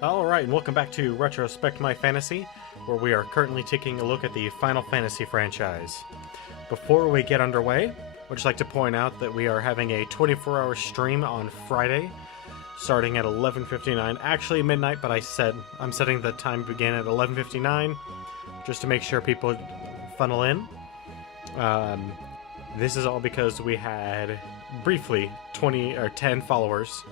Alright, and welcome back to Retrospect My Fantasy, where we are currently taking a look at the Final Fantasy franchise. Before we get underway, I'd just like to point out that we are having a 24-hour stream on Friday, starting at 11:59. Actually midnight, but I'm setting the time to begin at 11:59, just to make sure people funnel in. This is all because we had, briefly, 10 followers.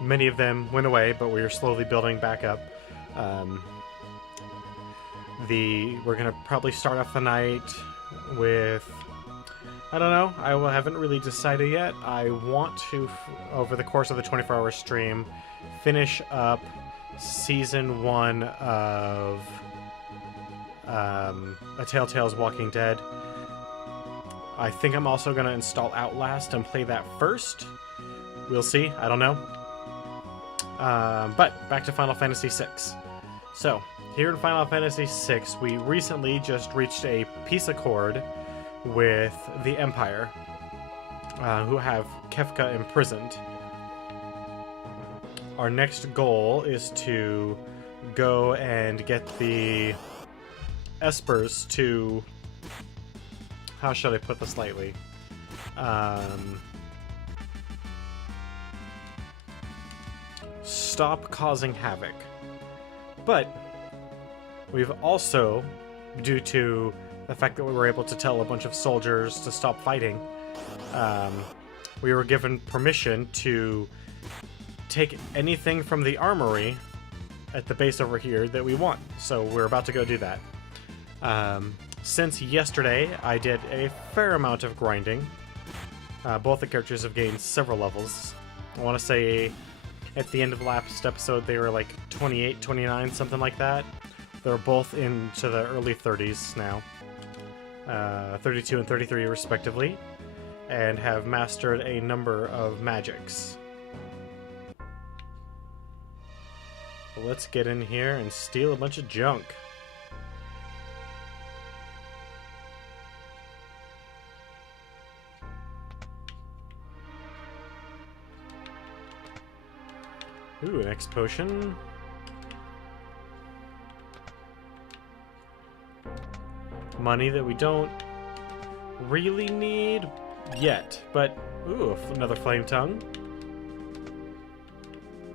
Many of them went away, but we are slowly building back up. We're gonna probably start off the night with, I don't know, I haven't really decided yet. I want to, over the course of the 24-hour stream, finish up Season 1 of A Telltale's Walking Dead. I think I'm also gonna install Outlast and play that first. We'll see, I don't know. But back to Final Fantasy VI. So, here in Final Fantasy VI, we recently just reached a peace accord with the Empire, who have Kefka imprisoned. Our next goal is to go and get the Espers to... How should I put this lightly? Stop causing havoc. But we've also, due to the fact that we were able to tell a bunch of soldiers to stop fighting, we were given permission to take anything from the armory at the base over here that we want. So we're about to go do that. Since yesterday, I did a fair amount of grinding. Both the characters have gained several levels. I want to say at the end of the last episode, they were like 28, 29, something like that. They're both into the early 30s now. 32 and 33 respectively. And have mastered a number of magics. So let's get in here and steal a bunch of junk. Ooh, an X potion. Money that we don't really need yet, but ooh, another flame tongue.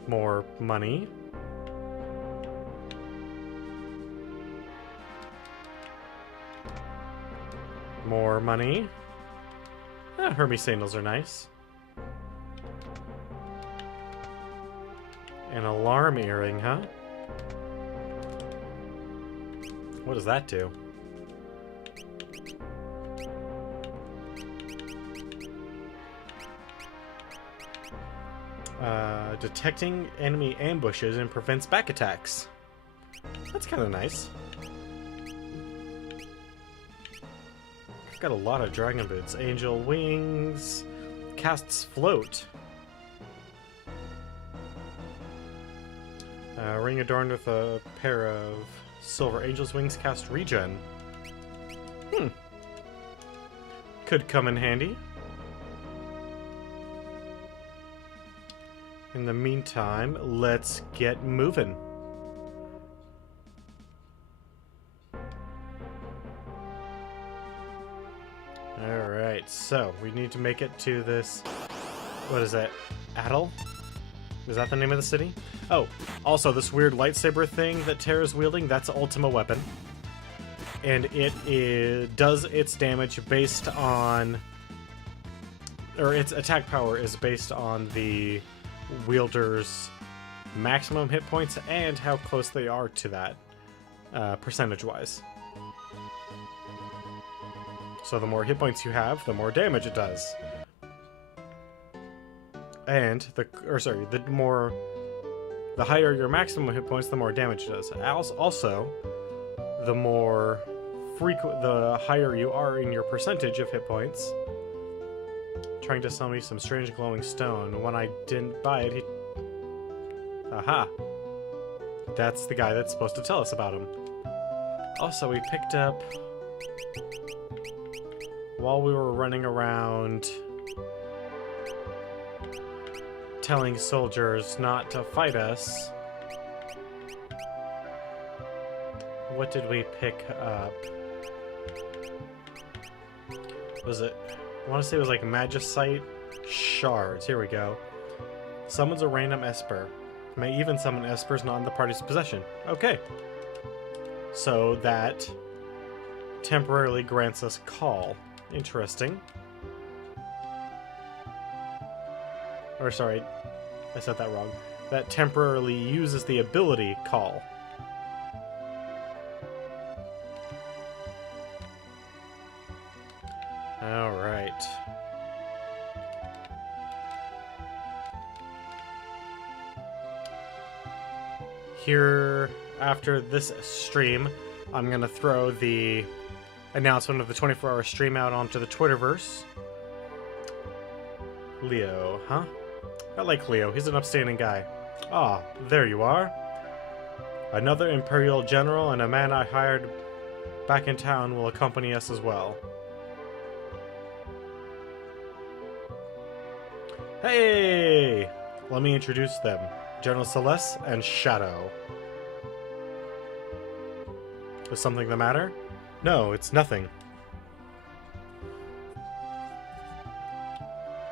More money. More money. Hermes sandals are nice. An alarm earring, huh? What does that do? Detecting enemy ambushes and prevents back attacks. That's kind of nice. I've got a lot of dragon boots. Angel wings. Casts float. Ring adorned with a pair of silver angel's wings cast regen. Could come in handy. In the meantime, let's get moving. Alright, so we need to make it to this... What is that? Adel? Is that the name of the city? Oh, also this weird lightsaber thing that Terra's wielding, that's Ultima weapon. And it does its damage based on... Or its attack power is based on the wielder's maximum hit points and how close they are to that, percentage-wise. So the more hit points you have, the more damage it does. And the higher your maximum hit points, the more damage it does. Also, the higher you are in your percentage of hit points. Trying to sell me some strange glowing stone. When I didn't buy it, Aha! That's the guy that's supposed to tell us about him. Also, we picked up... While we were running around telling soldiers not to fight us. What did we pick up? Was it... I want to say it was like Magicite Shards. Here we go. Summons a random Esper. May even summon Espers not in the party's possession. Okay. So that temporarily grants us Call. Interesting. Or sorry, I said that wrong. That temporarily uses the ability Call. Alright. Here, after this stream, I'm gonna throw the announcement of the 24-hour stream out onto the Twitterverse. Leo, huh? I like Leo. He's an upstanding guy. Ah, there you are. Another Imperial General and a man I hired back in town will accompany us as well. Hey! Let me introduce them. General Celeste and Shadow. Is something the matter? No, it's nothing.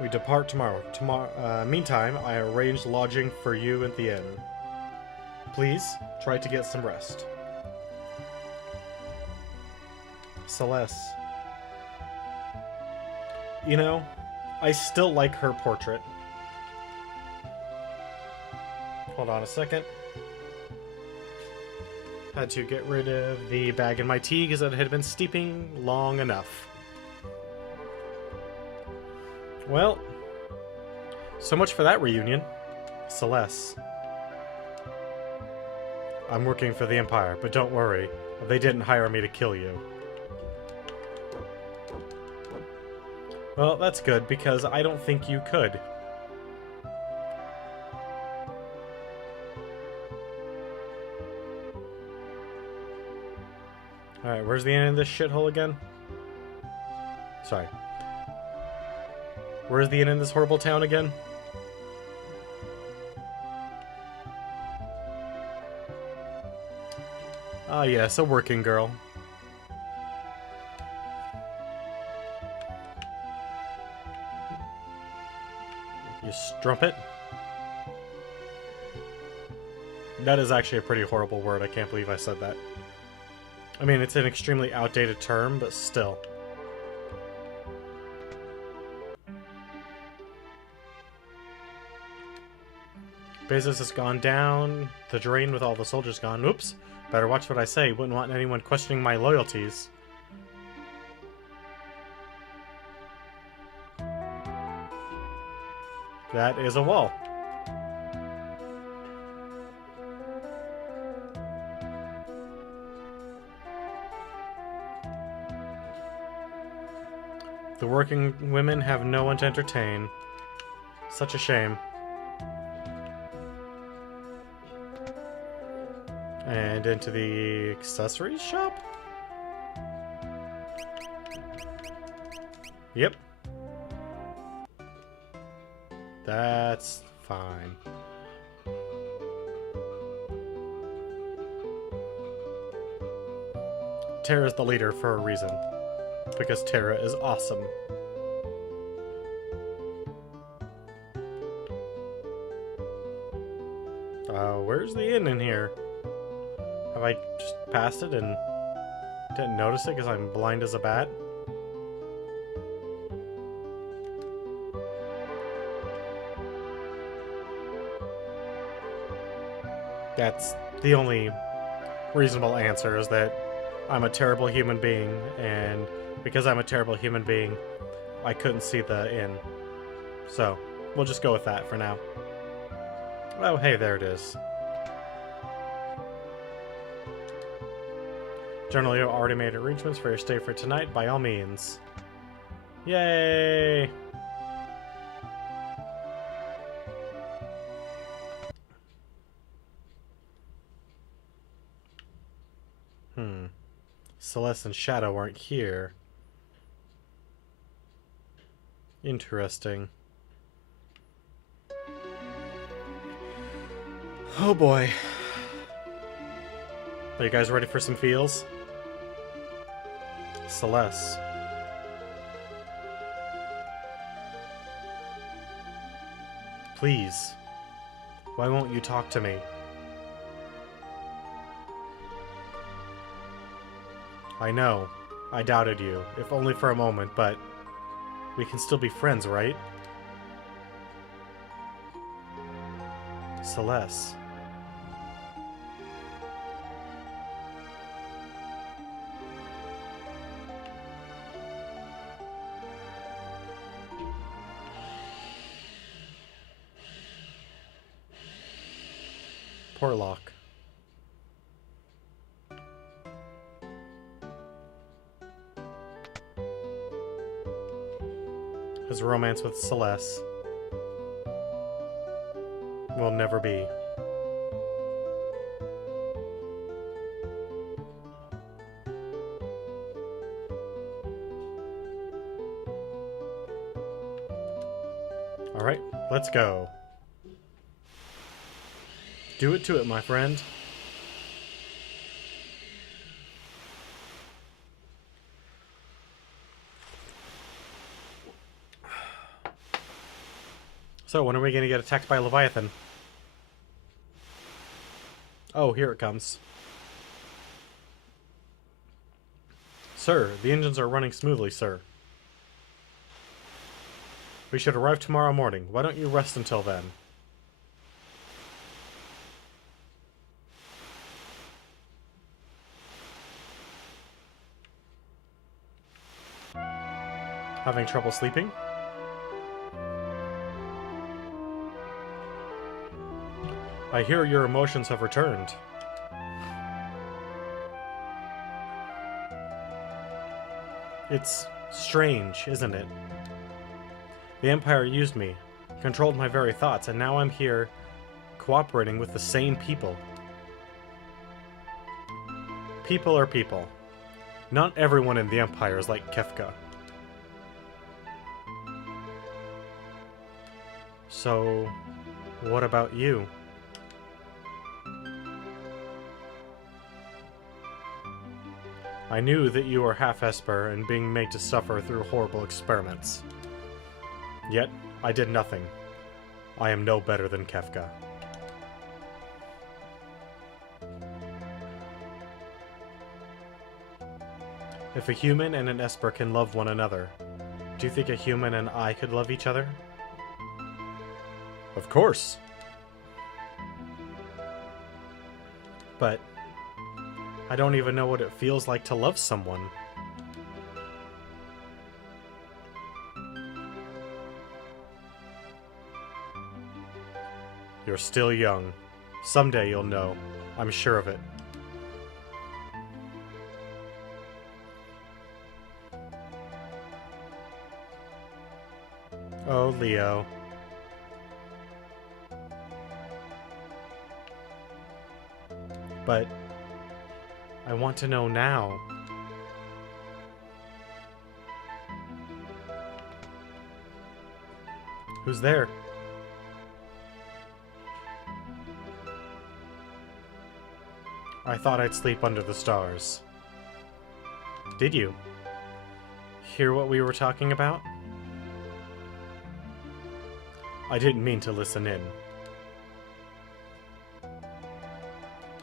We depart tomorrow. Meantime, I arranged lodging for you at the inn. Please, try to get some rest. Celeste. You know, I still like her portrait. Hold on a second. Had to get rid of the bag in my tea because it had been steeping long enough. Well, so much for that reunion. Celeste. I'm working for the Empire, but don't worry. They didn't hire me to kill you. Well, that's good, because I don't think you could. Alright, where's the end of this shithole again? Sorry. Where's the end of this horrible town again? Ah, yes, a working girl. You strumpet? That is actually a pretty horrible word. I can't believe I said that. I mean, it's an extremely outdated term, but still. Business has gone down the drain with all the soldiers gone. Oops. Better watch what I say. Wouldn't want anyone questioning my loyalties. That is a wall. The working women have no one to entertain. Such a shame. And into the accessories shop? Yep. That's fine. Terra's the leader for a reason. Because Terra is awesome. Where's the inn in here? Have I just passed it and didn't notice it because I'm blind as a bat? That's the only reasonable answer, is that I'm a terrible human being, and because I'm a terrible human being, I couldn't see the inn. So, we'll just go with that for now. Oh, hey, there it is. General, you already made arrangements for your stay for tonight, by all means. Yay! Celeste and Shadow aren't here. Oh boy. Are you guys ready for some feels? Celeste. Please. Why won't you talk to me? I know. I doubted you, if only for a moment, but we can still be friends, right? Celeste. Poor Locke. His romance with Celeste will never be. Alright, let's go. Do it to it, my friend. So, when are we going to get attacked by Leviathan? Oh, here it comes. Sir, the engines are running smoothly, sir. We should arrive tomorrow morning. Why don't you rest until then? Having trouble sleeping? I hear your emotions have returned. It's strange, isn't it? The Empire used me, controlled my very thoughts, and now I'm here, cooperating with the same people. People are people. Not everyone in the Empire is like Kefka. So, what about you? I knew that you were half Esper and being made to suffer through horrible experiments. Yet, I did nothing. I am no better than Kefka. If a human and an Esper can love one another, do you think a human and I could love each other? Of course! But I don't even know what it feels like to love someone. You're still young. Someday you'll know. I'm sure of it. Oh, Leo. But I want to know now. Who's there? I thought I'd sleep under the stars. Did you? Hear what we were talking about? I didn't mean to listen in.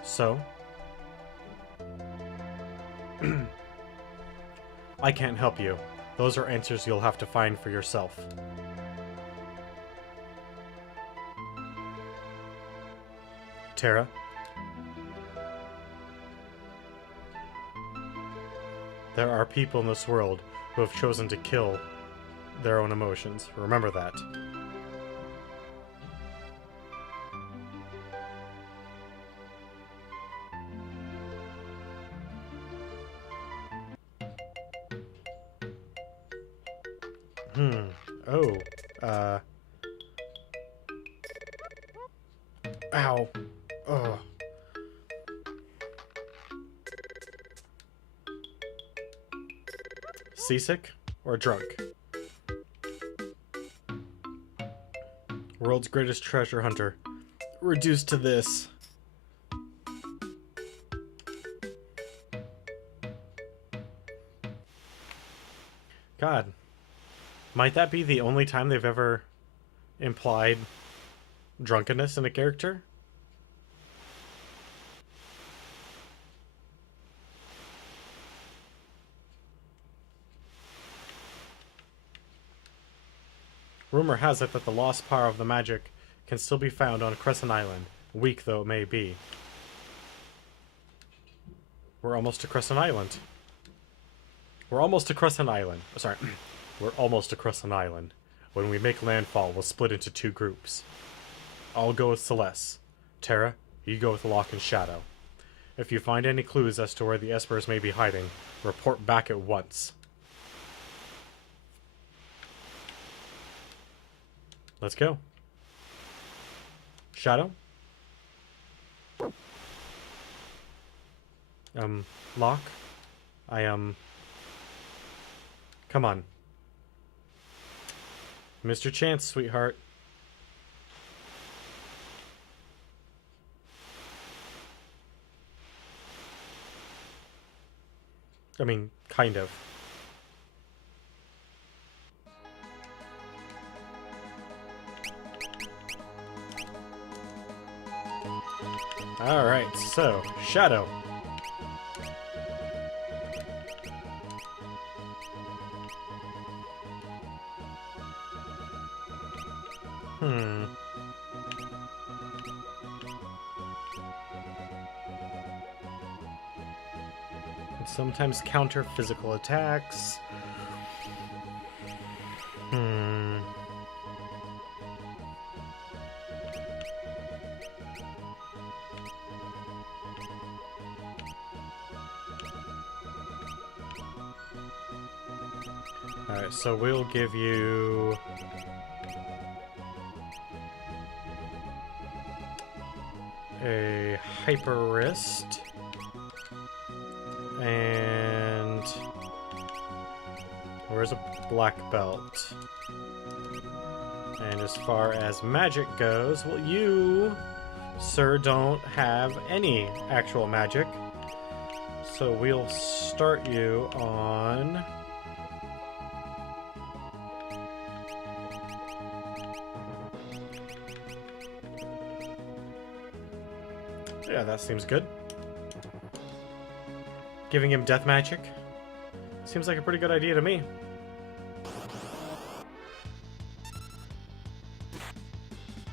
So? I can't help you. Those are answers you'll have to find for yourself. Terra? There are people in this world who have chosen to kill their own emotions. Remember that. Oh. Ow. Ugh. Seasick or drunk? World's greatest treasure hunter. reduced to this. God. Might that be the only time they've ever implied drunkenness in a character? Rumor has it that the lost power of the magic can still be found on Crescent Island, weak though it may be. We're almost to Crescent Island. We're almost to Crescent Island. Oh, sorry. We're almost to Crescent Island. When we make landfall, we'll split into 2 groups. I'll go with Celeste. Terra, you go with Locke and Shadow. If you find any clues as to where the Espers may be hiding, report back at once. Let's go. Shadow? Locke? Come on. Mr. Chance, sweetheart. I mean, kind of. Alright, so, Shadow. Sometimes counter physical attacks. Alright, so we'll give you... a Hyper Wrist. And... where's a Black Belt? And as far as magic goes, well, you, sir, don't have any actual magic. So we'll start you on... yeah, that seems good. Giving him death magic seems like a pretty good idea to me.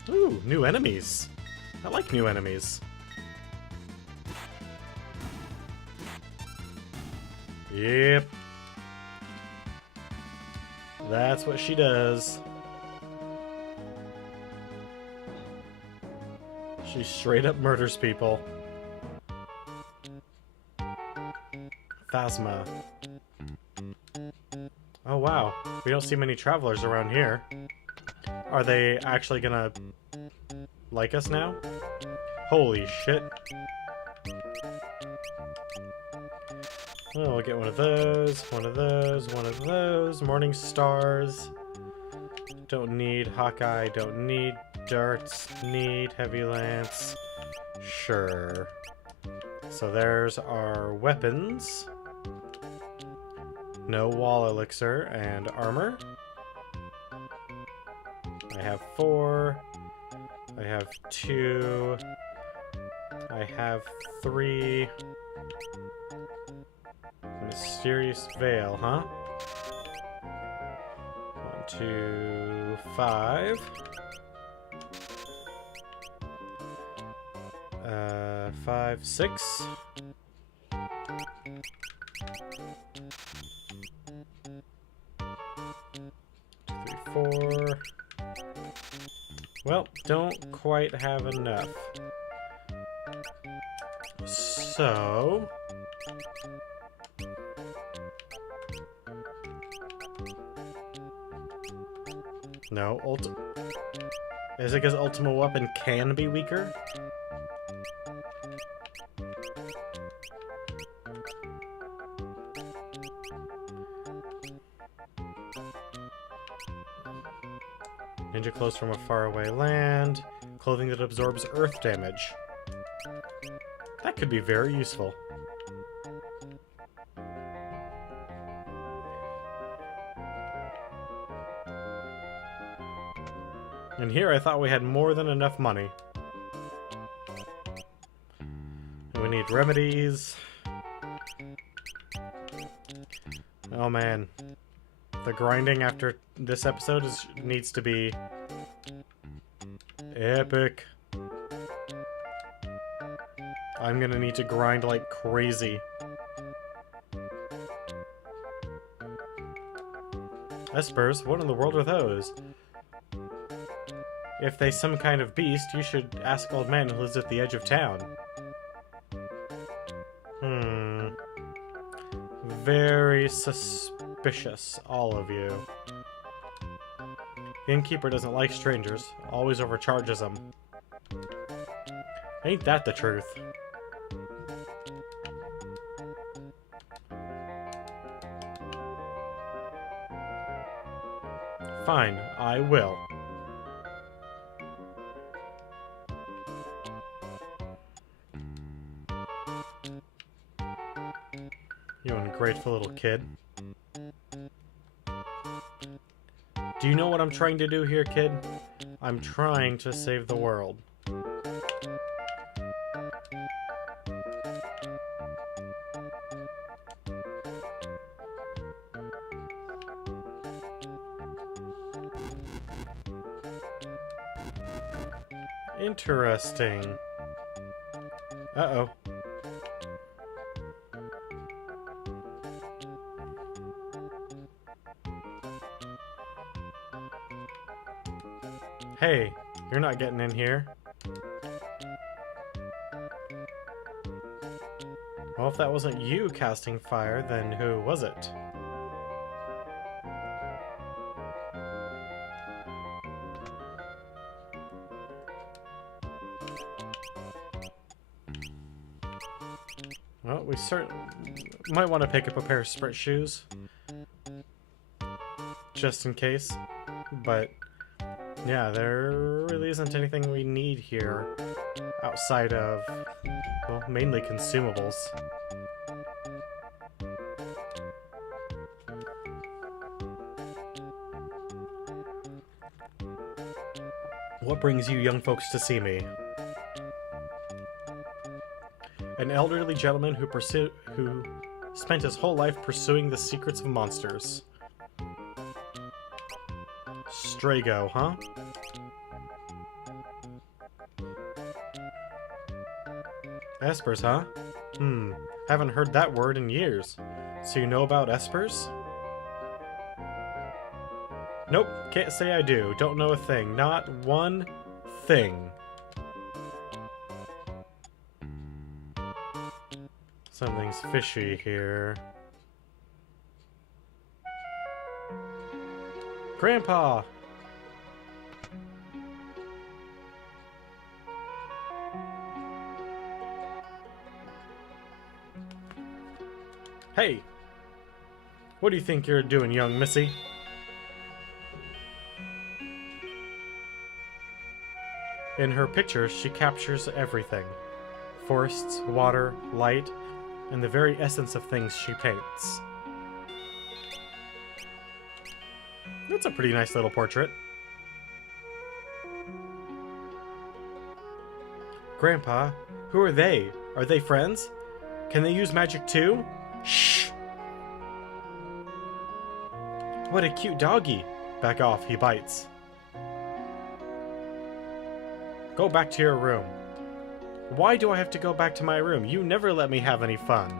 Ooh, new enemies. I like new enemies. Yep. That's what she does. She straight up murders people. Phasma. Oh wow, we don't see many travelers around here. Are they actually gonna like us now? Holy shit. Oh, we'll get one of those, one of those, one of those. Morning Stars. Don't need Hawkeye, don't need darts, need Heavy Lance. Sure. So there's our weapons. No wall elixir and armor. I have 4. I have 2. I have 3. Mysterious Veil, huh? 1, 2, 5. 5, 6. 3, 4. Well, don't quite have enough. So... no, is it because Ultima Weapon can be weaker? Ninja close from a faraway land. clothing that absorbs earth damage. That could be very useful. And here I thought we had more than enough money. And we need remedies. Oh man. The grinding after this episode needs to be epic. I'm gonna need to grind like crazy. Espers? What in the world are those? If they some kind of beast, you should ask old man who lives at the edge of town. Very suspicious, all of you. The innkeeper doesn't like strangers, always overcharges them. Ain't that the truth? Fine, I will. You ungrateful little kid. Do you know what I'm trying to do here, kid? I'm trying to save the world. Interesting. Uh-oh. Hey, you're not getting in here. Well, if that wasn't you casting fire, then who was it? Well, we might want to pick up a pair of sprint shoes. Just in case. But yeah, there really isn't anything we need here outside of, well, mainly consumables. What brings you young folks to see me? An elderly gentleman who spent his whole life pursuing the secrets of monsters. Strago, huh? Espers, huh? Haven't heard that word in years. So you know about espers? Nope, can't say I do. Don't know a thing. Not one thing. Something's fishy here. Grandpa! Hey! What do you think you're doing, young missy? In her pictures, she captures everything. Forests, water, light, and the very essence of things she paints. That's a pretty nice little portrait. Grandpa, who are they? Are they friends? Can they use magic too? Shh! What a cute doggy! Back off, he bites. Go back to your room. Why do I have to go back to my room? You never let me have any fun.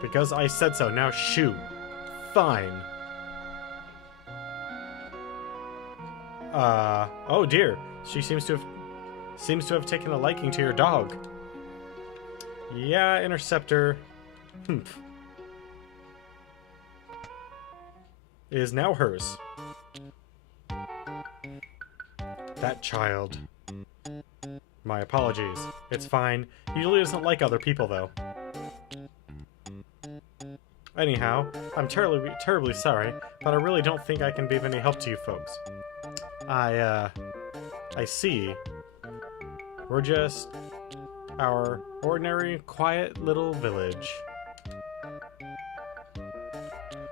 Because I said so. Now shoo. Fine. Oh dear. She seems to have taken a liking to your dog. Yeah, Interceptor. Is now hers. That child. My apologies. It's fine. He usually doesn't like other people, though. Anyhow, I'm terribly sorry, but I really don't think I can be of any help to you folks. I see. We're just our ordinary, quiet little village.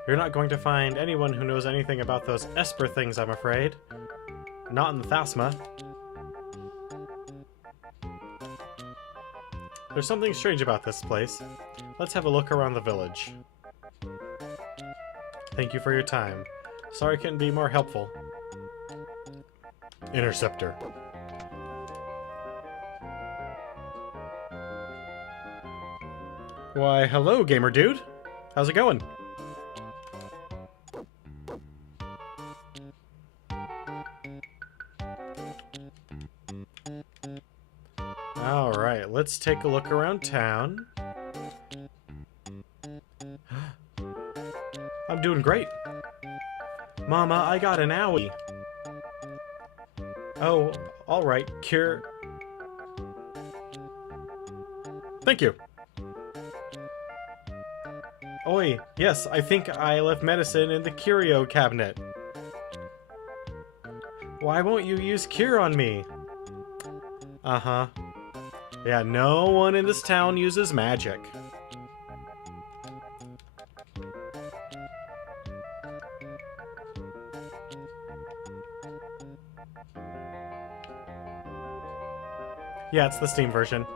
You're not going to find anyone who knows anything about those Esper things, I'm afraid. Not in the Phasma. There's something strange about this place. Let's have a look around the village. Thank you for your time. Sorry I couldn't be more helpful. Interceptor. Why, hello, gamer dude. How's it going? Alright, let's take a look around town. I'm doing great. Mama, I got an owie. Oh, alright, cure. Thank you. Oi, yes, I think I left medicine in the curio cabinet. Why won't you use cure on me? Uh-huh. Yeah, no one in this town uses magic. Yeah, it's the Steam version.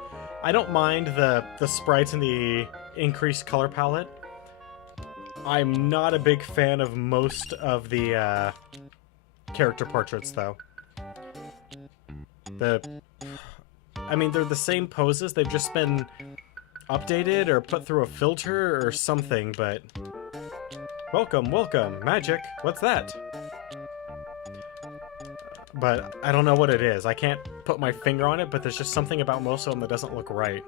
I don't mind the sprites and the increased color palette. I'm not a big fan of most of the character portraits, though. I mean, they're the same poses. They've just been updated or put through a filter or something, but... Welcome, welcome. Magic. What's that? But I don't know what it is. I can't put my finger on it, but there's just something about most of them that doesn't look right.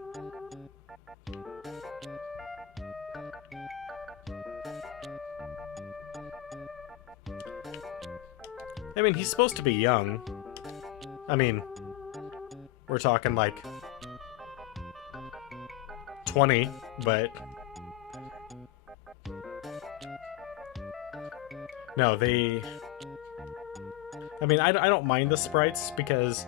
I mean, he's supposed to be young. I mean, we're talking like 20, but no, I mean, I don't mind the sprites because,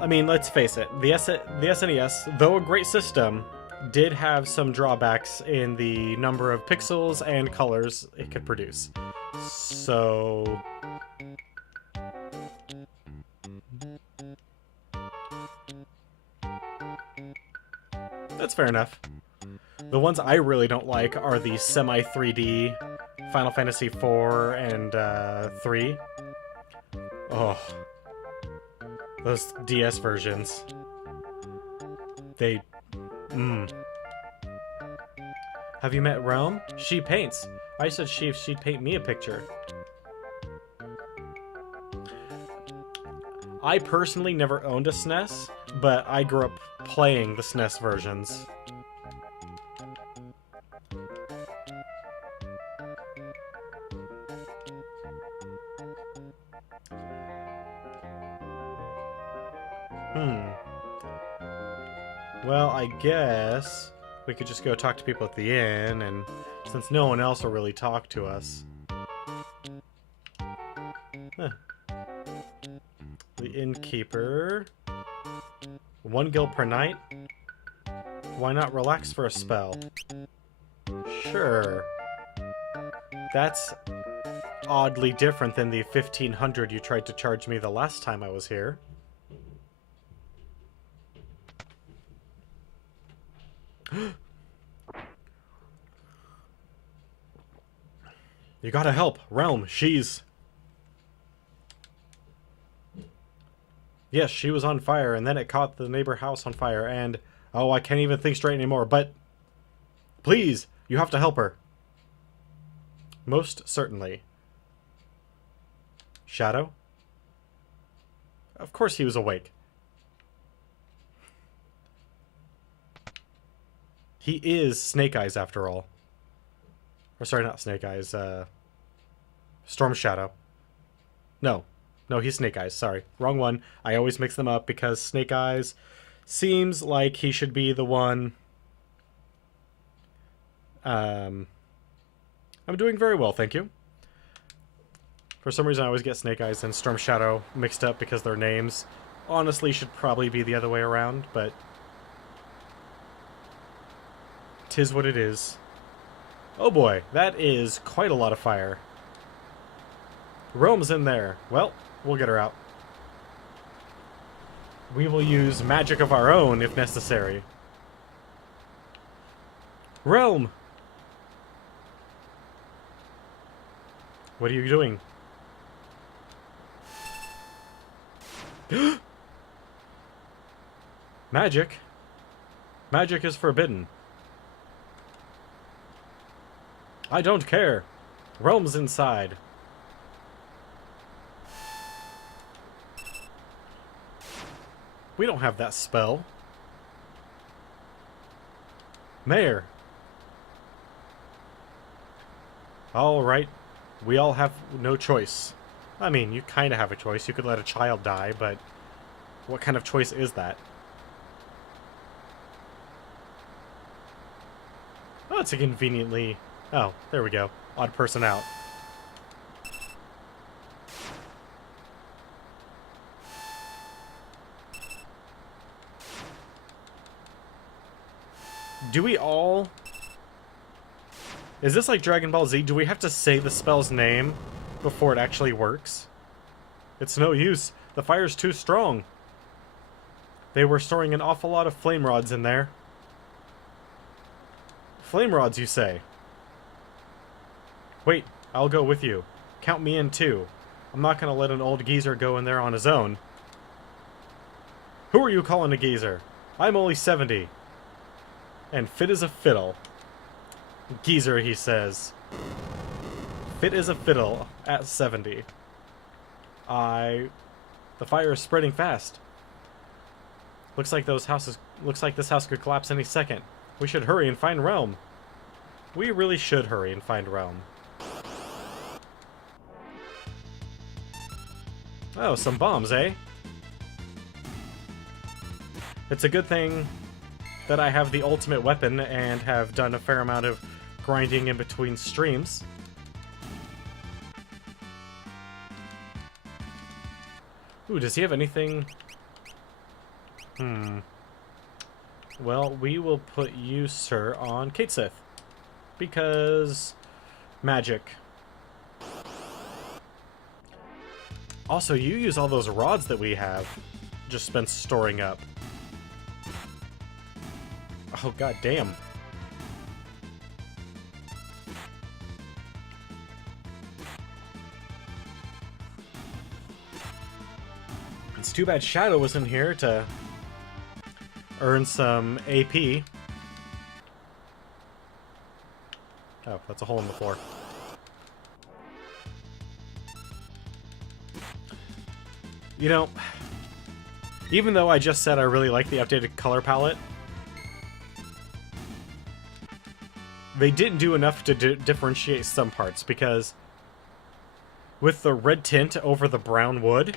I mean, let's face it, the SNES, though a great system, did have some drawbacks in the number of pixels and colors it could produce. So... that's fair enough. The ones I really don't like are the semi-3D Final Fantasy IV and 3. Oh. Those DS versions. They... Have you met Realm? She paints. I said she'd paint me a picture. I personally never owned a SNES, but I grew up playing the SNES versions. Well, I guess we could just go talk to people at the inn, and since no one else will really talk to us... Huh. The innkeeper... 1 gil per night? Why not relax for a spell? Sure. That's oddly different than the 1500 you tried to charge me the last time I was here. You gotta help. Realm, she's... Yes, she was on fire, and then it caught the neighbor house on fire, and... Oh, I can't even think straight anymore, but... Please, you have to help her. Most certainly. Shadow? Of course he was awake. He is Snake Eyes, after all. Or sorry, not Snake Eyes, Storm Shadow. No, he's Snake Eyes, sorry. Wrong one. I always mix them up because Snake Eyes seems like he should be the one. I'm doing very well, thank you. For some reason I always get Snake Eyes and Storm Shadow mixed up because their names honestly should probably be the other way around, but 'tis what it is. Oh boy, that is quite a lot of fire. Rome's in there. Well, we'll get her out. We will use magic of our own if necessary. Realm! What are you doing? Magic? Magic is forbidden. I don't care. Realm's inside. We don't have that spell. Mayor. Alright. We all have no choice. I mean, you kind of have a choice. You could let a child die, but what kind of choice is that? Oh, it's a conveniently... Oh, there we go. Odd person out. Do we all... Is this like Dragon Ball Z? Do we have to say the spell's name before it actually works? It's no use. The fire's too strong. They were storing an awful lot of flame rods in there. Flame rods, you say? Wait, I'll go with you. Count me in too. I'm not gonna let an old geezer go in there on his own. Who are you calling a geezer? I'm only 70. And fit as a fiddle. Geezer, he says. Fit as a fiddle at 70. The fire is spreading fast. Looks like this house could collapse any second. We should hurry and find Realm. We really should hurry and find Realm. Oh, some bombs, eh? It's a good thing that I have the ultimate weapon and have done a fair amount of grinding in between streams. Ooh, does he have anything? Well, we will put you, sir, on Kate Sith. Because... magic. Also, you use all those rods that we have just been storing up. Oh, god damn. It's too bad Shadow was in here to earn some AP. Oh, that's a hole in the floor. You know, even though I just said I really like the updated color palette, they didn't do enough to differentiate some parts, because with the red tint over the brown wood,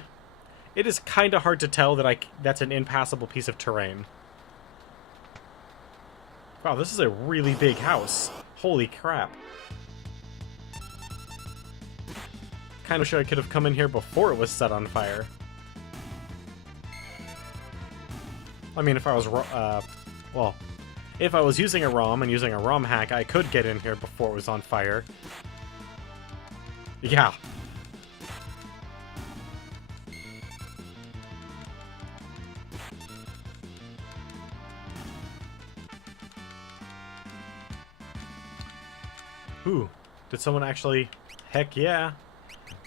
it is kind of hard to tell that that's an impassable piece of terrain. Wow, this is a really big house. Holy crap. Kind of wish I could have come in here before it was set on fire. I mean, if I was, well, if I was using a ROM and using a ROM hack, I could get in here before it was on fire. Yeah. Ooh, did someone actually... Heck yeah.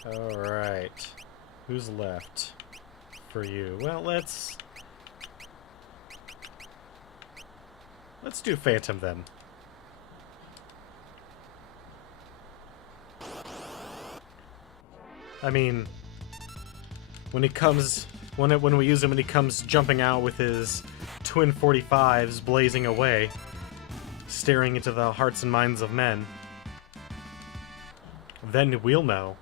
Alright. Who's left for you? Well, let's do Phantom then. I mean, when he comes, when we use him and he comes jumping out with his twin 45s blazing away, staring into the hearts and minds of men, then we'll know.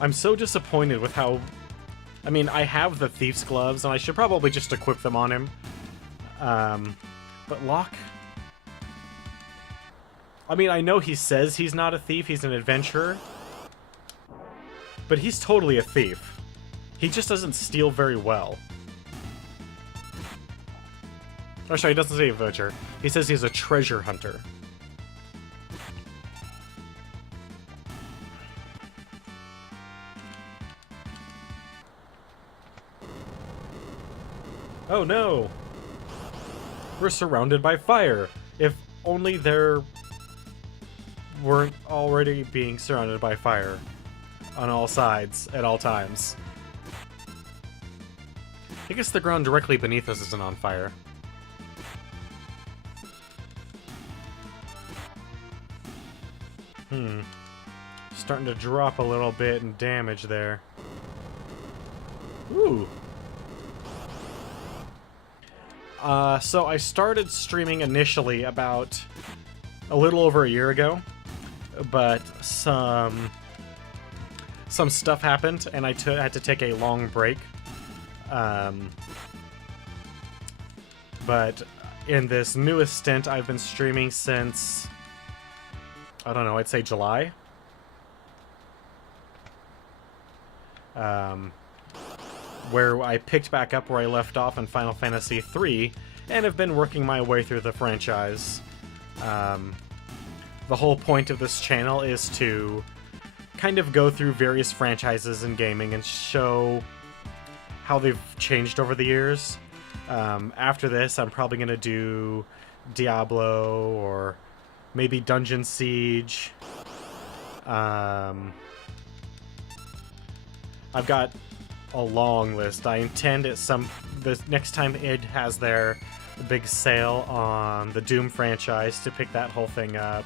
I'm so disappointed with how... I mean, I have the Thief's Gloves, and I should probably just equip them on him. But Locke... I mean, I know he says he's not a thief, he's an adventurer. But he's totally a thief. He just doesn't steal very well. Oh, sorry, he doesn't say adventurer. He says he's a treasure hunter. Oh no! We're surrounded by fire! If only there weren't already being surrounded by fire on all sides at all times. I guess the ground directly beneath us isn't on fire. Starting to drop a little bit in damage there. Ooh! So I started streaming initially about a little over a year ago, but some stuff happened and I had to take a long break. But in this newest stint, I've been streaming since, I don't know, I'd say July. Where I picked back up where I left off in Final Fantasy III, and have been working my way through the franchise. The whole point of this channel is to kind of go through various franchises in gaming and show how they've changed over the years. After this, I'm probably going to do Diablo, or maybe Dungeon Siege. I've got a long list. I intend at the next time id has their big sale on the Doom franchise to pick that whole thing up.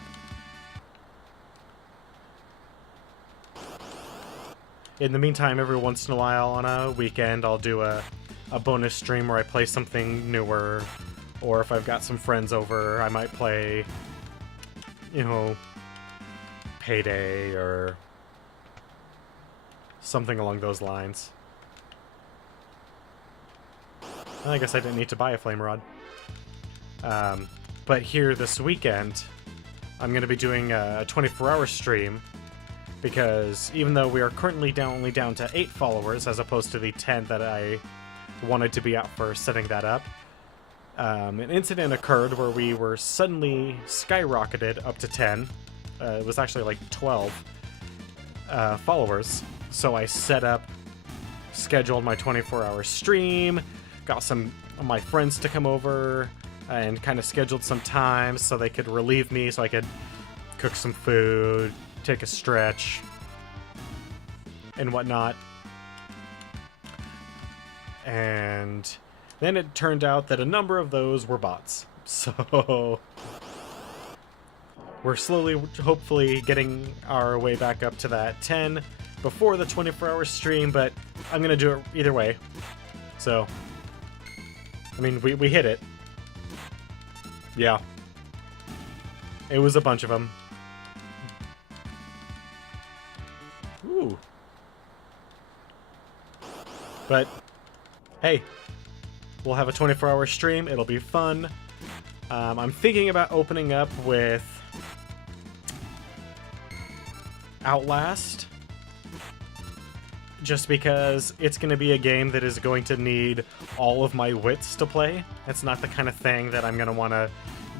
In the meantime, every once in a while on a weekend, I'll do a bonus stream where I play something newer, or if I've got some friends over, I might play, you know, Payday or something along those lines. I guess I didn't need to buy a flame rod. But here this weekend, I'm going to be doing a 24-hour stream, because even though we are currently only down to 8 followers as opposed to the 10 that I wanted to be at for setting that up, an incident occurred where we were suddenly skyrocketed up to 10. It was actually like 12 followers. So I scheduled my 24-hour stream, got some of my friends to come over, and kind of scheduled some time so they could relieve me, so I could cook some food, take a stretch, and whatnot. And then it turned out that a number of those were bots. So we're slowly, hopefully, getting our way back up to that 10 before the 24-hour stream, but I'm going to do it either way. So, I mean, we hit it. Yeah. It was a bunch of them. Ooh. But, hey, we'll have a 24-hour stream. It'll be fun. I'm thinking about opening up with Outlast, just because it's going to be a game that is going to need all of my wits to play. It's not the kind of thing that I'm going to want to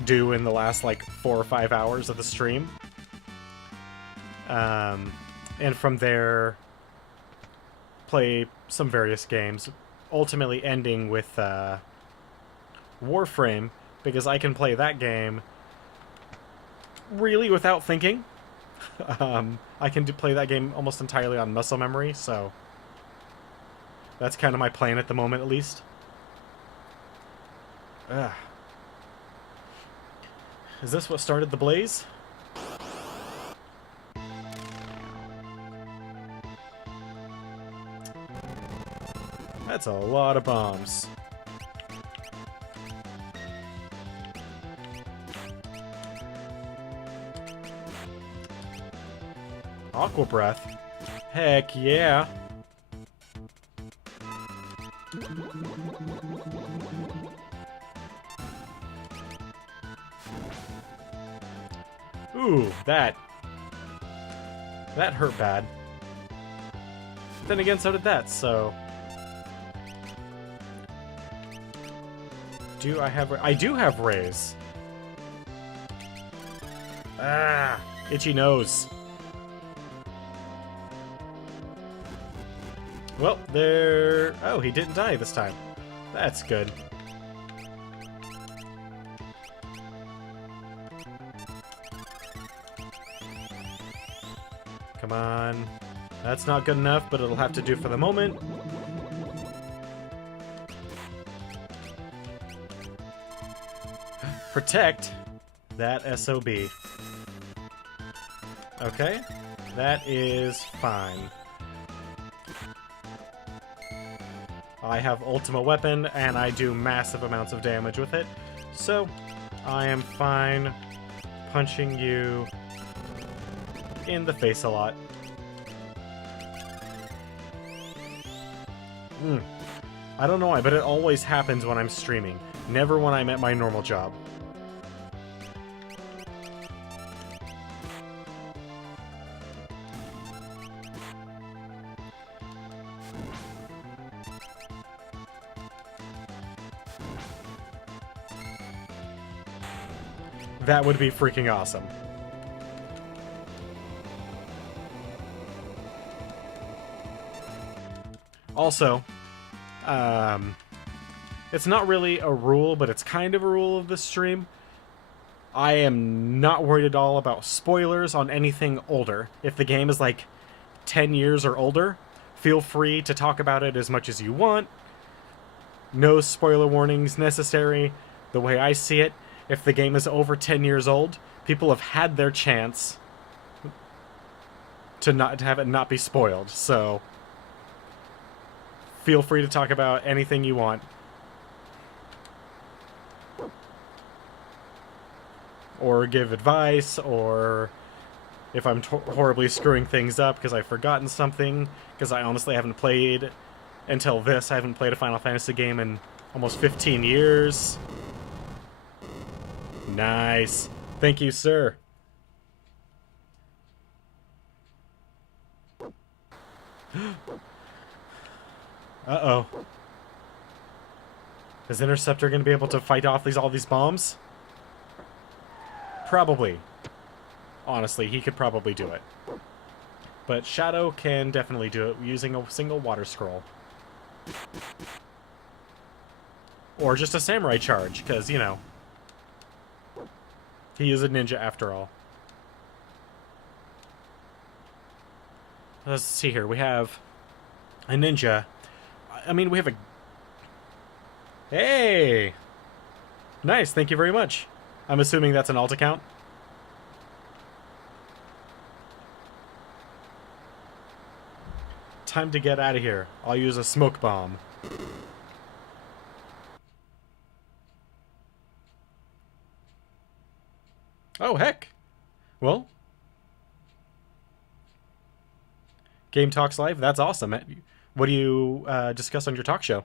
do in the last, like, 4 or 5 hours of the stream. And from there, play some various games, ultimately ending with Warframe, because I can play that game really without thinking. I can play that game almost entirely on muscle memory, so that's kind of my plan at the moment, at least. Ugh. Is this what started the blaze? That's a lot of bombs. Aqua Breath? Heck yeah! Ooh, that hurt bad. Then again, so did that, so... Do I have... I do have rays. Ah, itchy nose. Well, there... Oh, he didn't die this time. That's good. Come on. That's not good enough, but it'll have to do for the moment. Protect that SOB. Okay, that is fine. I have Ultima Weapon, and I do massive amounts of damage with it, so I am fine punching you in the face a lot. I don't know why, but it always happens when I'm streaming. Never when I'm at my normal job. That would be freaking awesome. Also, it's not really a rule, but it's kind of a rule of this stream. I am not worried at all about spoilers on anything older. If the game is like 10 years or older, feel free to talk about it as much as you want. No spoiler warnings necessary. The way I see it, if the game is over 10 years old, people have had their chance to have it not be spoiled. So feel free to talk about anything you want. Or give advice, or if I'm horribly screwing things up because I've forgotten something, because I honestly haven't played, until this, I haven't played a Final Fantasy game in almost 15 years. Nice. Thank you, sir. Uh-oh. Is Interceptor going to be able to fight off all these bombs? Probably. Honestly, he could probably do it. But Shadow can definitely do it using a single water scroll. Or just a samurai charge, because, you know, he is a ninja after all. Let's see here. We have a ninja. I mean, we have a... Hey! Nice, thank you very much. I'm assuming that's an alt account. Time to get out of here. I'll use a smoke bomb. Oh, heck. Well. Game Talks Live? That's awesome. What do you discuss on your talk show?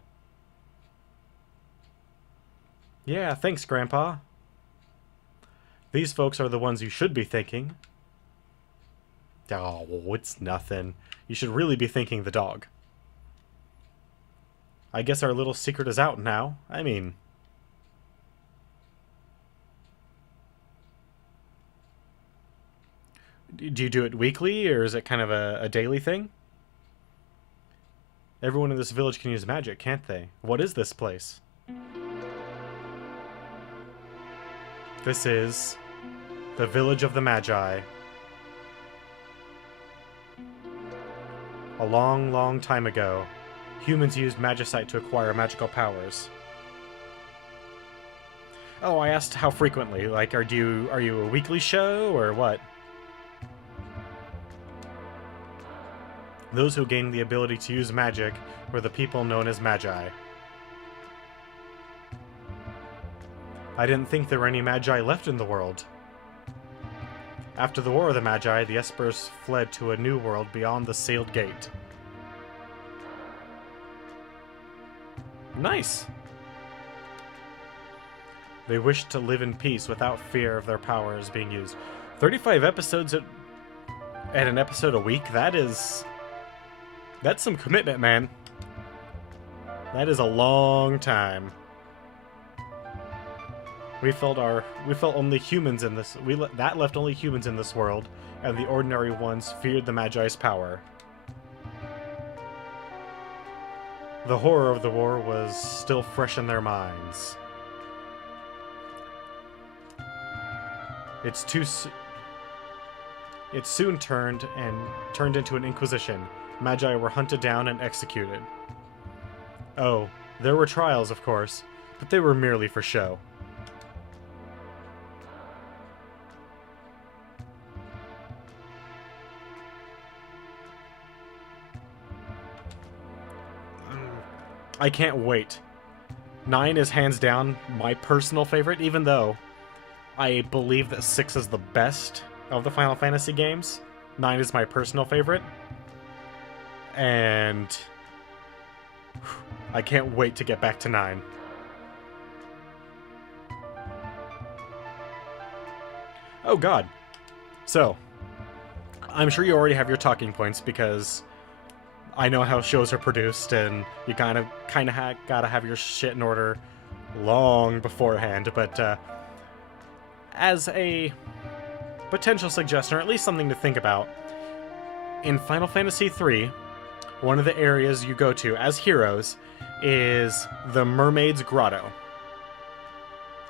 Yeah, thanks, Grandpa. These folks are the ones you should be thanking. Oh, it's nothing. You should really be thanking the dog. I guess our little secret is out now. I mean... Do you do it weekly, or is it kind of a daily thing? Everyone in this village can use magic, can't they? What is this place? This is the Village of the Magi. A long, long time ago, humans used magicite to acquire magical powers. Oh, I asked how frequently. Like, are you a weekly show, or what? Those who gained the ability to use magic were the people known as Magi. I didn't think there were any Magi left in the world. After the War of the Magi, the Espers fled to a new world beyond the sealed gate. Nice! They wished to live in peace without fear of their powers being used. 35 episodes at an episode a week, that's some commitment, man. That is a long time. We felt only humans in this. That left only humans in this world, and the ordinary ones feared the Magi's power. The horror of the war was still fresh in their minds. It soon turned into an inquisition. Magi were hunted down and executed. Oh, there were trials, of course, but they were merely for show. I can't wait. 9 is hands down my personal favorite, even though I believe that 6 is the best of the Final Fantasy games. 9 is my personal favorite. And I can't wait to get back to 9. Oh god. So, I'm sure you already have your talking points because I know how shows are produced and you kind of gotta have your shit in order long beforehand, but as a potential suggestion, or at least something to think about, in Final Fantasy III, one of the areas you go to as heroes is the Mermaid's Grotto.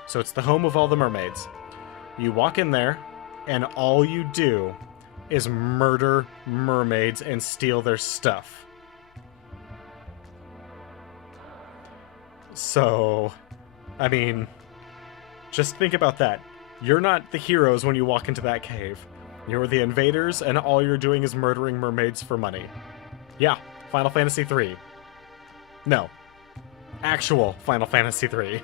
So it's the home of all the mermaids. You walk in there, and all you do is murder mermaids and steal their stuff. So, I mean, just think about that. You're not the heroes when you walk into that cave. You're the invaders, and all you're doing is murdering mermaids for money. Yeah, Final Fantasy III. No. Actual Final Fantasy III.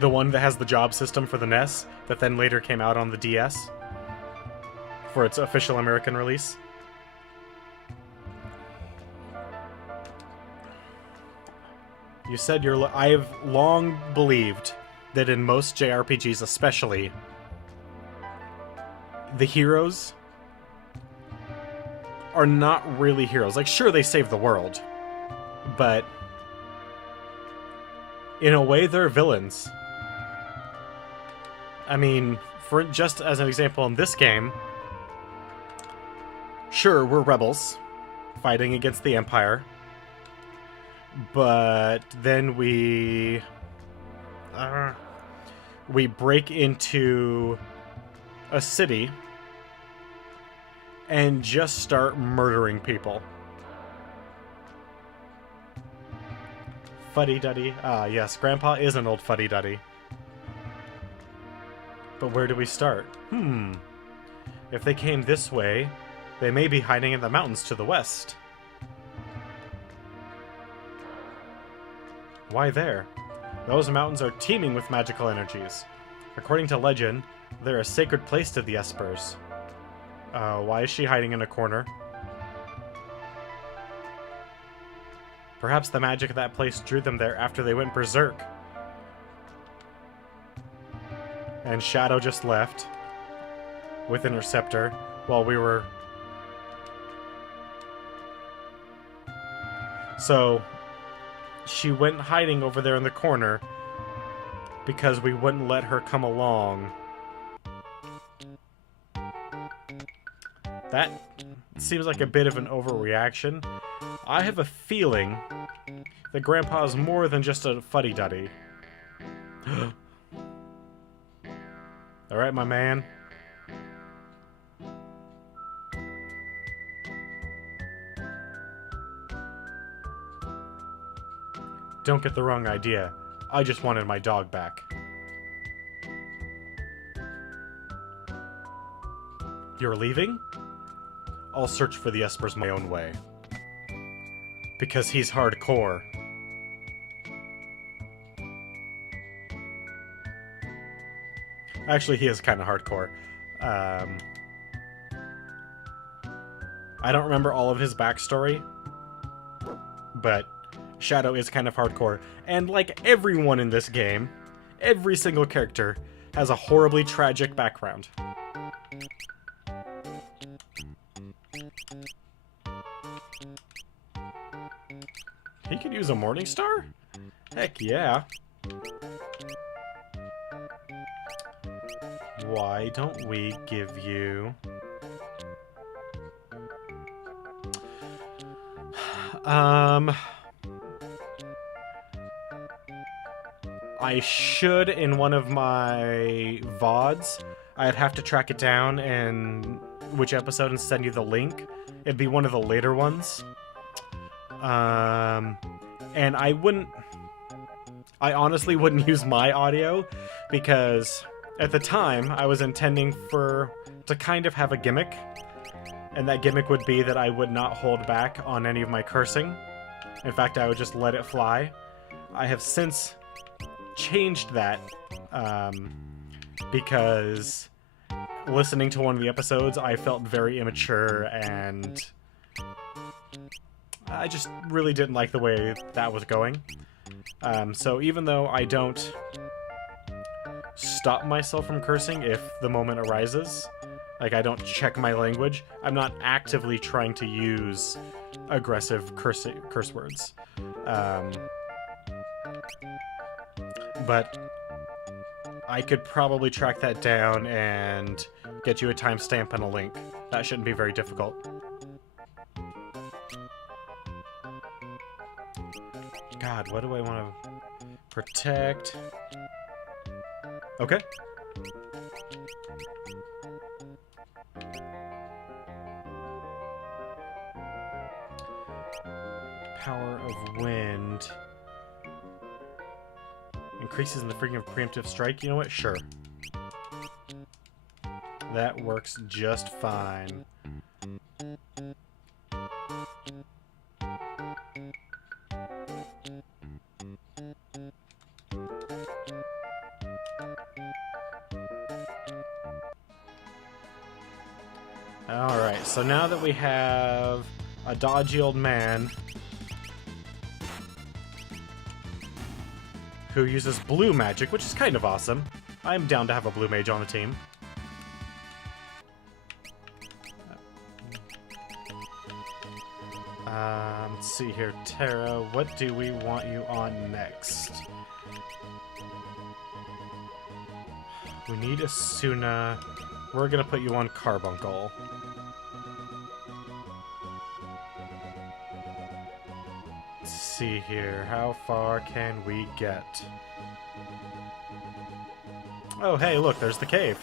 The one that has the job system for the NES, that then later came out on the DS for its official American release. You said I've long believed that in most JRPGs especially, the heroes are not really heroes. Like, sure, they save the world, but in a way, they're villains. I mean, for just as an example, in this game, sure, we're rebels fighting against the Empire, but then we break into a city and just start murdering people. Fuddy-duddy. Ah, yes, Grandpa is an old fuddy-duddy. But where do we start? If they came this way, they may be hiding in the mountains to the west. Why there? Those mountains are teeming with magical energies. According to legend, they're a sacred place to the Espers. Why is she hiding in a corner? Perhaps the magic of that place drew them there after they went berserk. And Shadow just left with Interceptor while we were... So, she went hiding over there in the corner because we wouldn't let her come along. That seems like a bit of an overreaction. I have a feeling that Grandpa's more than just a fuddy-duddy. Alright, my man. Don't get the wrong idea. I just wanted my dog back. You're leaving? I'll search for the Espers my own way. Because he's hardcore. Actually, he is kind of hardcore. I don't remember all of his backstory, but Shadow is kind of hardcore. And like everyone in this game, every single character has a horribly tragic background. He could use a Morning Star? Heck yeah. Why don't we give you... I should, in one of my VODs, I'd have to track it down and which episode and send you the link. It'd be one of the later ones. And I honestly wouldn't use my audio, because at the time I was intending to kind of have a gimmick, and that gimmick would be that I would not hold back on any of my cursing. In fact, I would just let it fly. I have since changed that, because listening to one of the episodes, I felt very immature, and I just really didn't like the way that was going. So even though I don't stop myself from cursing if the moment arises, like I don't check my language, I'm not actively trying to use aggressive curse words. But I could probably track that down and get you a timestamp and a link. That shouldn't be very difficult. God, what do I want to protect? Okay. Power of Wind increases in the freaking of preemptive strike. You know what? Sure. That works just fine. Alright, so now that we have a dodgy old man who uses blue magic, which is kind of awesome. I'm down to have a blue mage on the team. Let's see here, Terra, what do we want you on next? We need Asuna. We're gonna put you on Carbuncle. Let's see here, how far can we get? Oh, hey, look, there's the cave.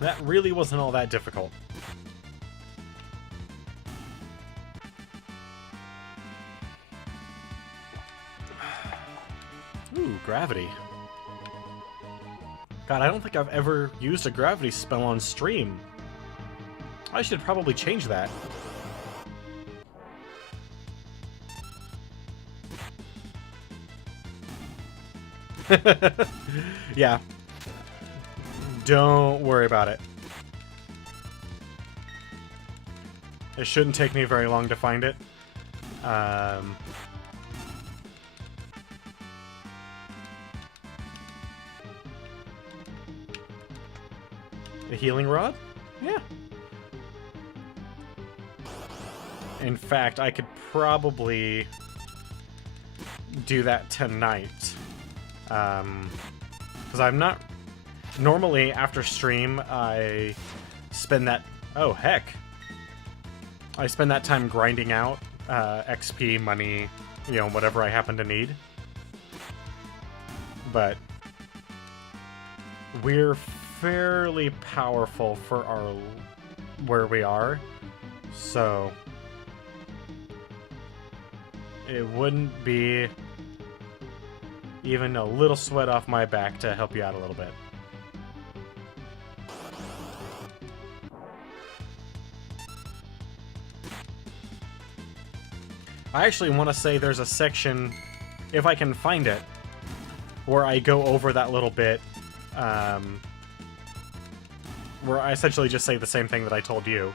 That really wasn't all that difficult. Ooh, gravity. God, I don't think I've ever used a gravity spell on stream. I should probably change that. Yeah. Don't worry about it. It shouldn't take me very long to find it. The healing rod? Yeah. In fact, I could probably do that tonight. Because I'm not... Normally, after stream, I spend that... Oh, heck. I spend that time grinding out XP, money, you know, whatever I happen to need. But we're fairly powerful for our where we are, so it wouldn't be even a little sweat off my back to help you out a little bit. I actually want to say there's a section, if I can find it, where I go over that little bit, where I essentially just say the same thing that I told you,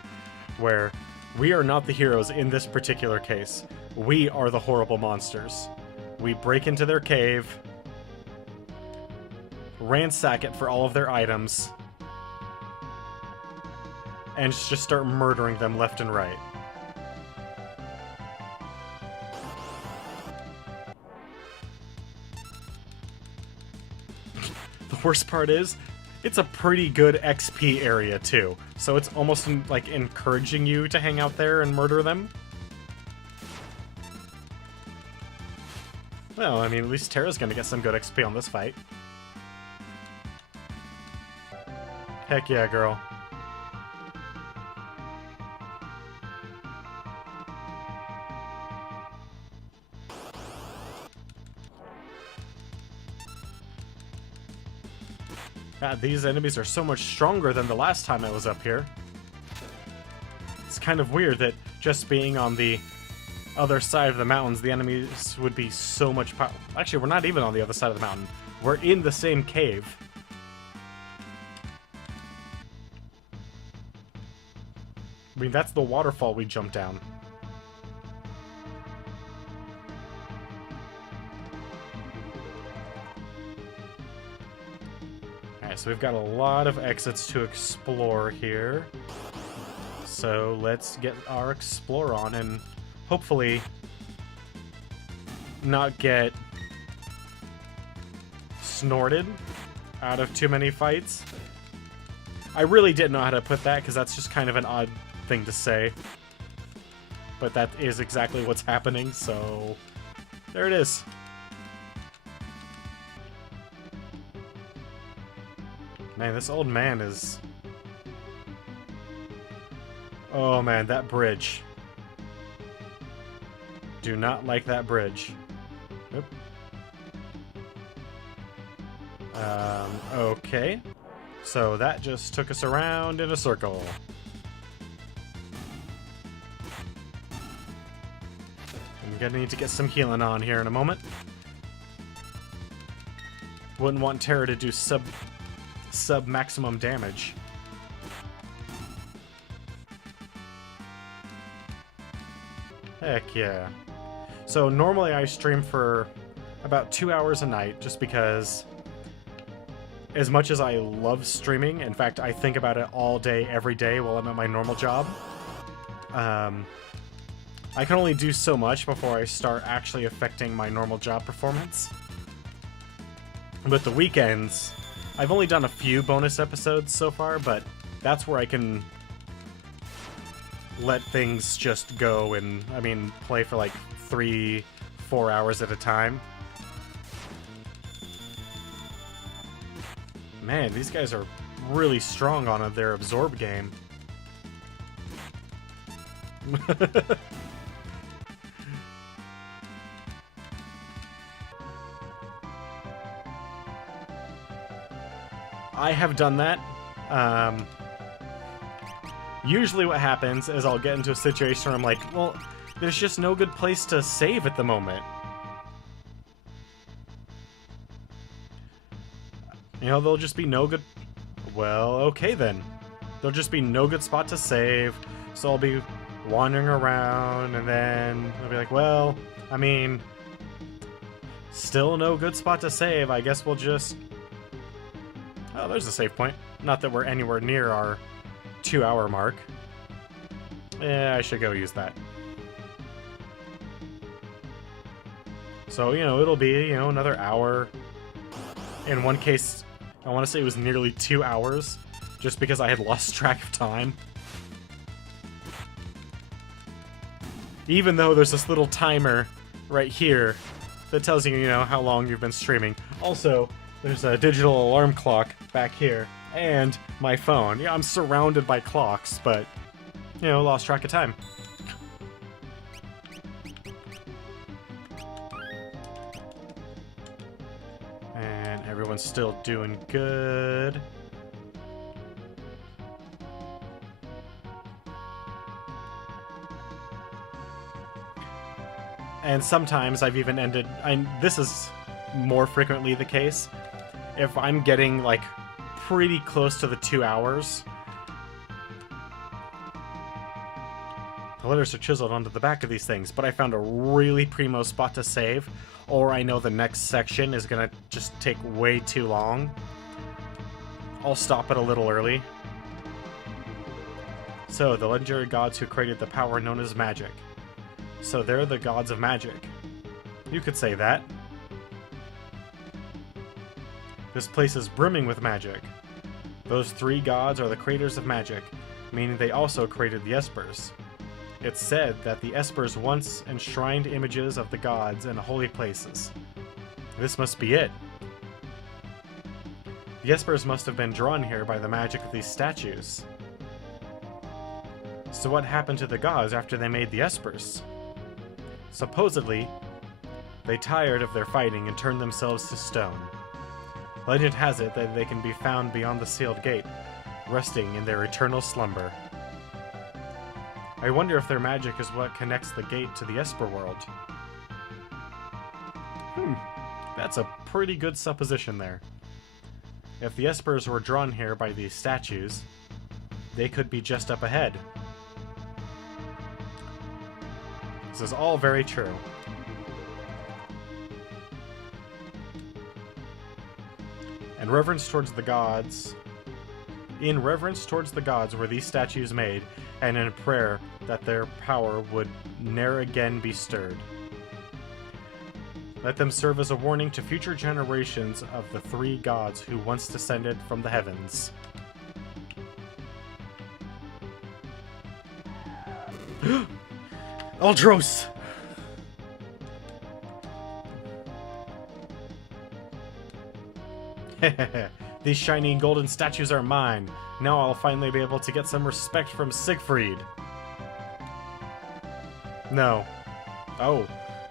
where we are not the heroes in this particular case. We are the horrible monsters. We break into their cave, ransack it for all of their items, and just start murdering them left and right. The worst part is, it's a pretty good XP area too, so it's almost like encouraging you to hang out there and murder them. Well, I mean, at least Terra's gonna get some good XP on this fight. Heck yeah, girl. God, these enemies are so much stronger than the last time I was up here. It's kind of weird that just being on the other side of the mountains, the enemies would be so much power. Actually, we're not even on the other side of the mountain. We're in the same cave. I mean, that's the waterfall we jumped down. Alright, so we've got a lot of exits to explore here. So let's get our explore on and hopefully not get snorted out of too many fights. I really didn't know how to put that because that's just kind of an odd thing to say. But that is exactly what's happening, so there it is. Man, this old man is... Oh man, that bridge. Do not like that bridge. Oop. Okay. So that just took us around in a circle. I'm gonna need to get some healing on here in a moment. Wouldn't want Terra to do sub maximum damage. Heck yeah. So normally I stream for about 2 hours a night just because as much as I love streaming, in fact I think about it all day every day while I'm at my normal job, I can only do so much before I start actually affecting my normal job performance. But the weekends, I've only done a few bonus episodes so far, but that's where I can let things just go and, I mean, play for like 3-4 hours at a time. Man, these guys are really strong on their absorb game. I have done that. Usually what happens is I'll get into a situation where I'm like, well, there's just no good place to save at the moment. You know, there'll just be no good... Well, okay then. There'll just be no good spot to save, so I'll be wandering around, and then I'll be like, well, I mean, still no good spot to save, I guess we'll just... Oh, there's a save point. Not that we're anywhere near our 2-hour mark. Yeah, I should go use that. So, you know, it'll be, you know, another hour. In one case, I want to say it was nearly 2 hours, just because I had lost track of time. Even though there's this little timer right here that tells you, you know, how long you've been streaming. Also, there's a digital alarm clock back here, and my phone. Yeah, I'm surrounded by clocks, but, you know, lost track of time. And everyone's still doing good. And sometimes I've even ended... this is more frequently the case. If I'm getting, like, pretty close to the 2 hours, The letters are chiseled onto the back of these things, but I found a really primo spot to save, or I know the next section is gonna just take way too long. I'll stop it a little early. So, the legendary gods who created the power known as magic. So they're the gods of magic. You could say that. This place is brimming with magic. Those 3 gods are the creators of magic, meaning they also created the Espers. It's said that the Espers once enshrined images of the gods in holy places. This must be it. The Espers must have been drawn here by the magic of these statues. So what happened to the gods after they made the Espers? Supposedly, they tired of their fighting and turned themselves to stone. Legend has it that they can be found beyond the sealed gate, resting in their eternal slumber. I wonder if their magic is what connects the gate to the Esper world. That's a pretty good supposition there. If the Espers were drawn here by these statues, they could be just up ahead. This is all very true. In reverence towards the gods were these statues made, and in prayer that their power would ne'er again be stirred. Let them serve as a warning to future generations of the 3 gods who once descended from the heavens. Ultros! These shiny golden statues are mine. Now I'll finally be able to get some respect from Siegfried. No. Oh,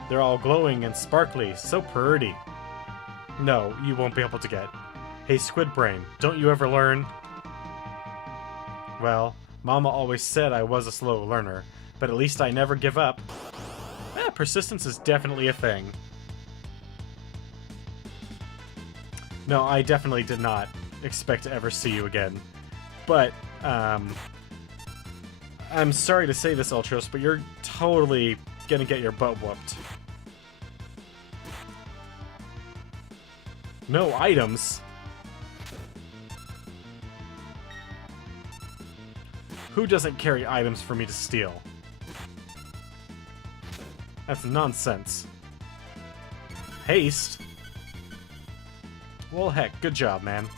they're all glowing and sparkly. So pretty. No, you won't be able to get. Hey, Squid Brain, don't you ever learn? Well, Mama always said I was a slow learner, but at least I never give up. Persistence is definitely a thing. No, I definitely did not expect to ever see you again. But, I'm sorry to say this, Ultros, but you're totally gonna get your butt whooped. No items? Who doesn't carry items for me to steal? That's nonsense. Haste? Well, heck, good job, man.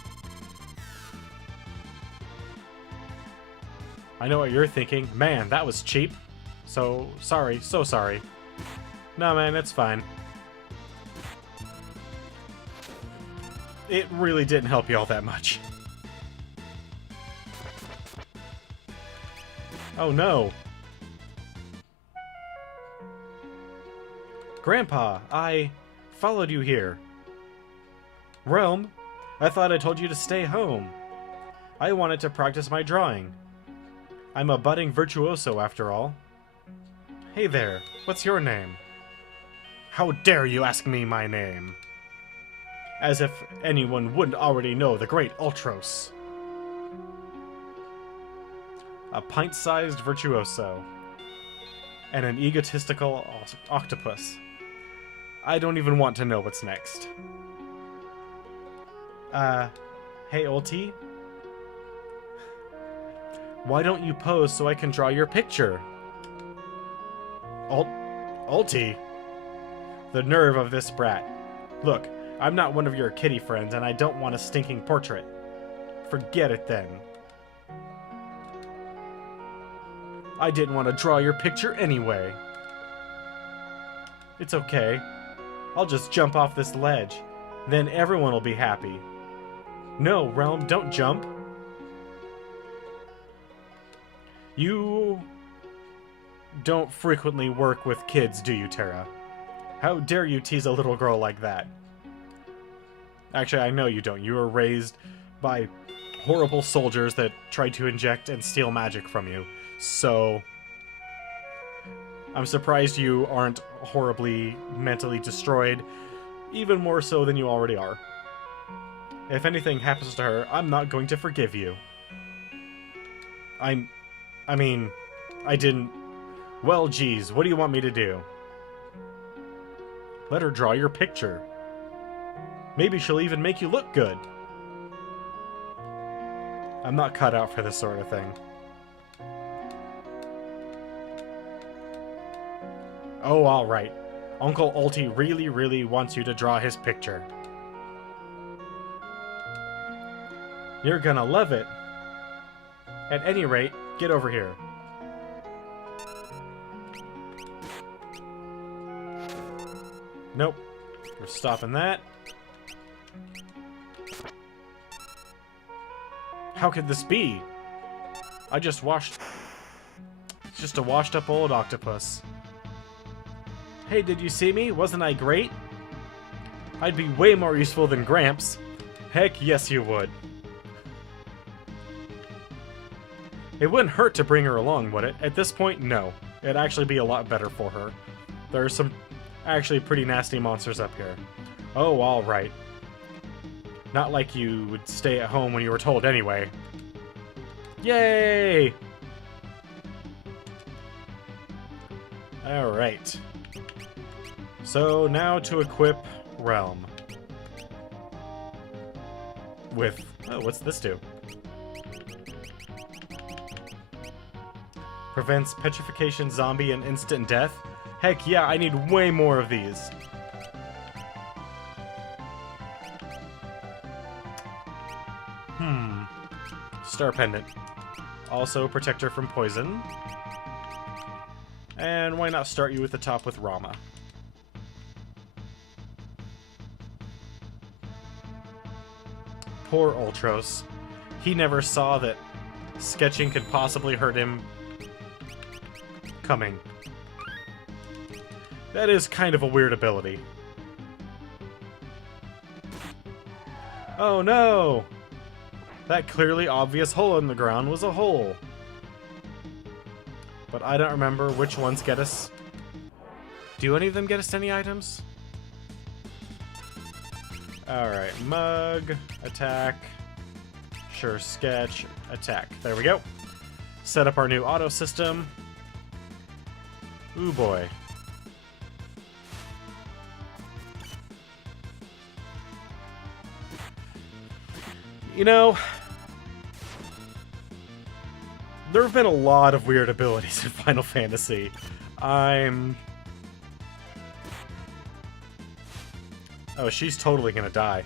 I know what you're thinking. Man, that was cheap. So sorry. No, man, it's fine. It really didn't help you all that much. Oh, no. Grandpa, I followed you here. Realm, I thought I told you to stay home. I wanted to practice my drawing. I'm a budding virtuoso, after all. Hey there, what's your name? How dare you ask me my name? As if anyone wouldn't already know the great Ultros. A pint-sized virtuoso. And an egotistical octopus. I don't even want to know what's next. Hey, Ulti? Why don't you pose so I can draw your picture? Ulti? The nerve of this brat. Look, I'm not one of your kitty friends, and I don't want a stinking portrait. Forget it, then. I didn't want to draw your picture anyway. It's okay. I'll just jump off this ledge. Then everyone will be happy. No, Realm, don't jump. You don't frequently work with kids, do you, Terra? How dare you tease a little girl like that? Actually, I know you don't. You were raised by horrible soldiers that tried to inject and steal magic from you. So I'm surprised you aren't horribly mentally destroyed, even more so than you already are. If anything happens to her, I'm not going to forgive you. I mean, I didn't Well, geez, what do you want me to do? Let her draw your picture. Maybe she'll even make you look good. I'm not cut out for this sort of thing. Oh, alright. Uncle Ulti really, really wants you to draw his picture. You're gonna love it. At any rate, get over here. Nope. We're stopping that. How could this be? I just washed... It's just a washed up old octopus. Hey, did you see me? Wasn't I great? I'd be way more useful than Gramps. Heck yes you would. It wouldn't hurt to bring her along, would it? At this point, no. It'd actually be a lot better for her. There are some actually pretty nasty monsters up here. Oh, alright. Not like you would stay at home when you were told anyway. Yay! Alright. So, now to equip Realm. With... Oh, what's this do? Prevents petrification, zombie, and instant death? Heck yeah, I need way more of these. Star Pendant. Also protector from poison. And why not start you at the top with Rama? Poor Ultros. He never saw that sketching could possibly hurt him coming. That is kind of a weird ability. Oh no! That clearly obvious hole in the ground was a hole. But I don't remember which ones get us... Do any of them get us any items? Alright, Mug, attack, sure, sketch, attack. There we go. Set up our new auto system. Ooh boy. You know, there have been a lot of weird abilities in Final Fantasy. Oh, she's totally gonna die.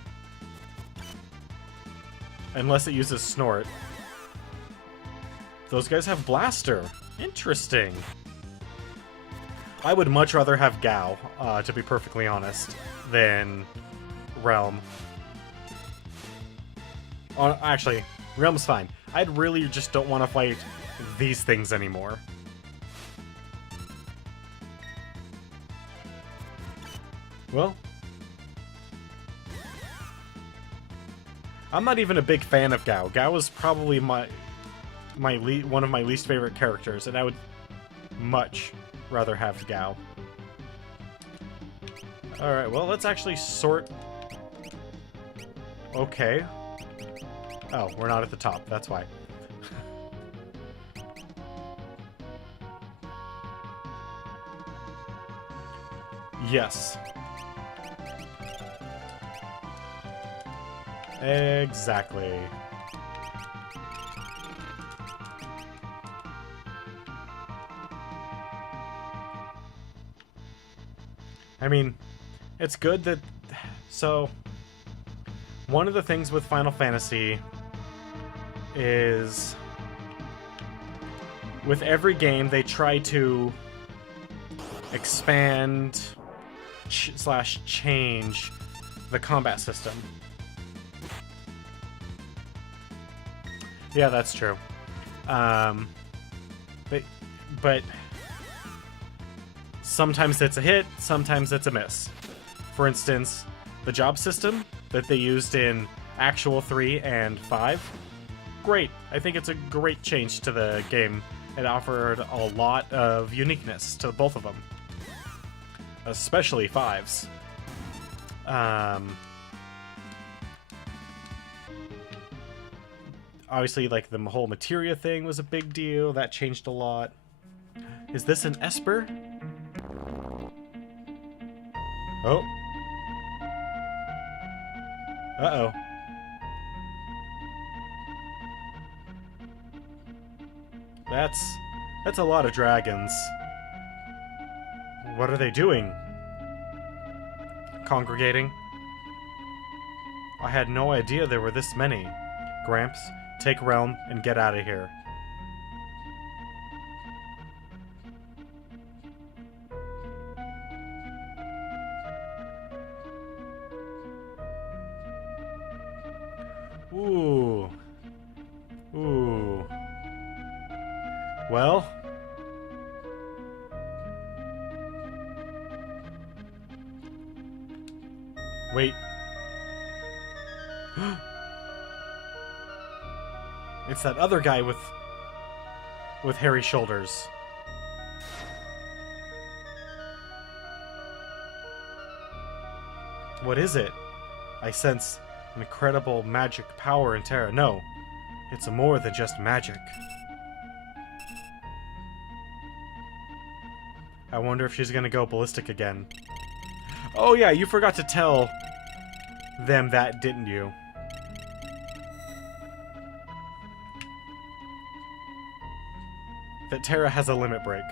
Unless it uses Snort. Those guys have Blaster. Interesting. I would much rather have Gao, to be perfectly honest, than Realm. Actually, Realm's fine. I really just don't want to fight these things anymore. Well, I'm not even a big fan of Gao. Gao is probably one of my least favorite characters, and I would much rather have Gao. Alright, well, let's actually sort... Okay. Oh, we're not at the top, that's why. Yes. Exactly. I mean, it's good that... So, one of the things with Final Fantasy is... With every game, they try to expand slash change the combat system. Yeah, that's true. But sometimes it's a hit, sometimes it's a miss. For instance, the job system that they used in Actual 3 and 5, great. I think it's a great change to the game. It offered a lot of uniqueness to both of them. Especially 5's. Obviously, like, the whole materia thing was a big deal. That changed a lot. Is this an Esper? Oh. Uh-oh. That's a lot of dragons. What are they doing? Congregating? I had no idea there were this many. Gramps, take Realm and get out of here. Ooh. Ooh. Well... Wait. It's that other guy with hairy shoulders. What is it? I sense an incredible magic power in Terra. No, it's more than just magic. I wonder if she's gonna go ballistic again. Oh yeah, you forgot to tell them that, didn't you? That Terra has a limit break.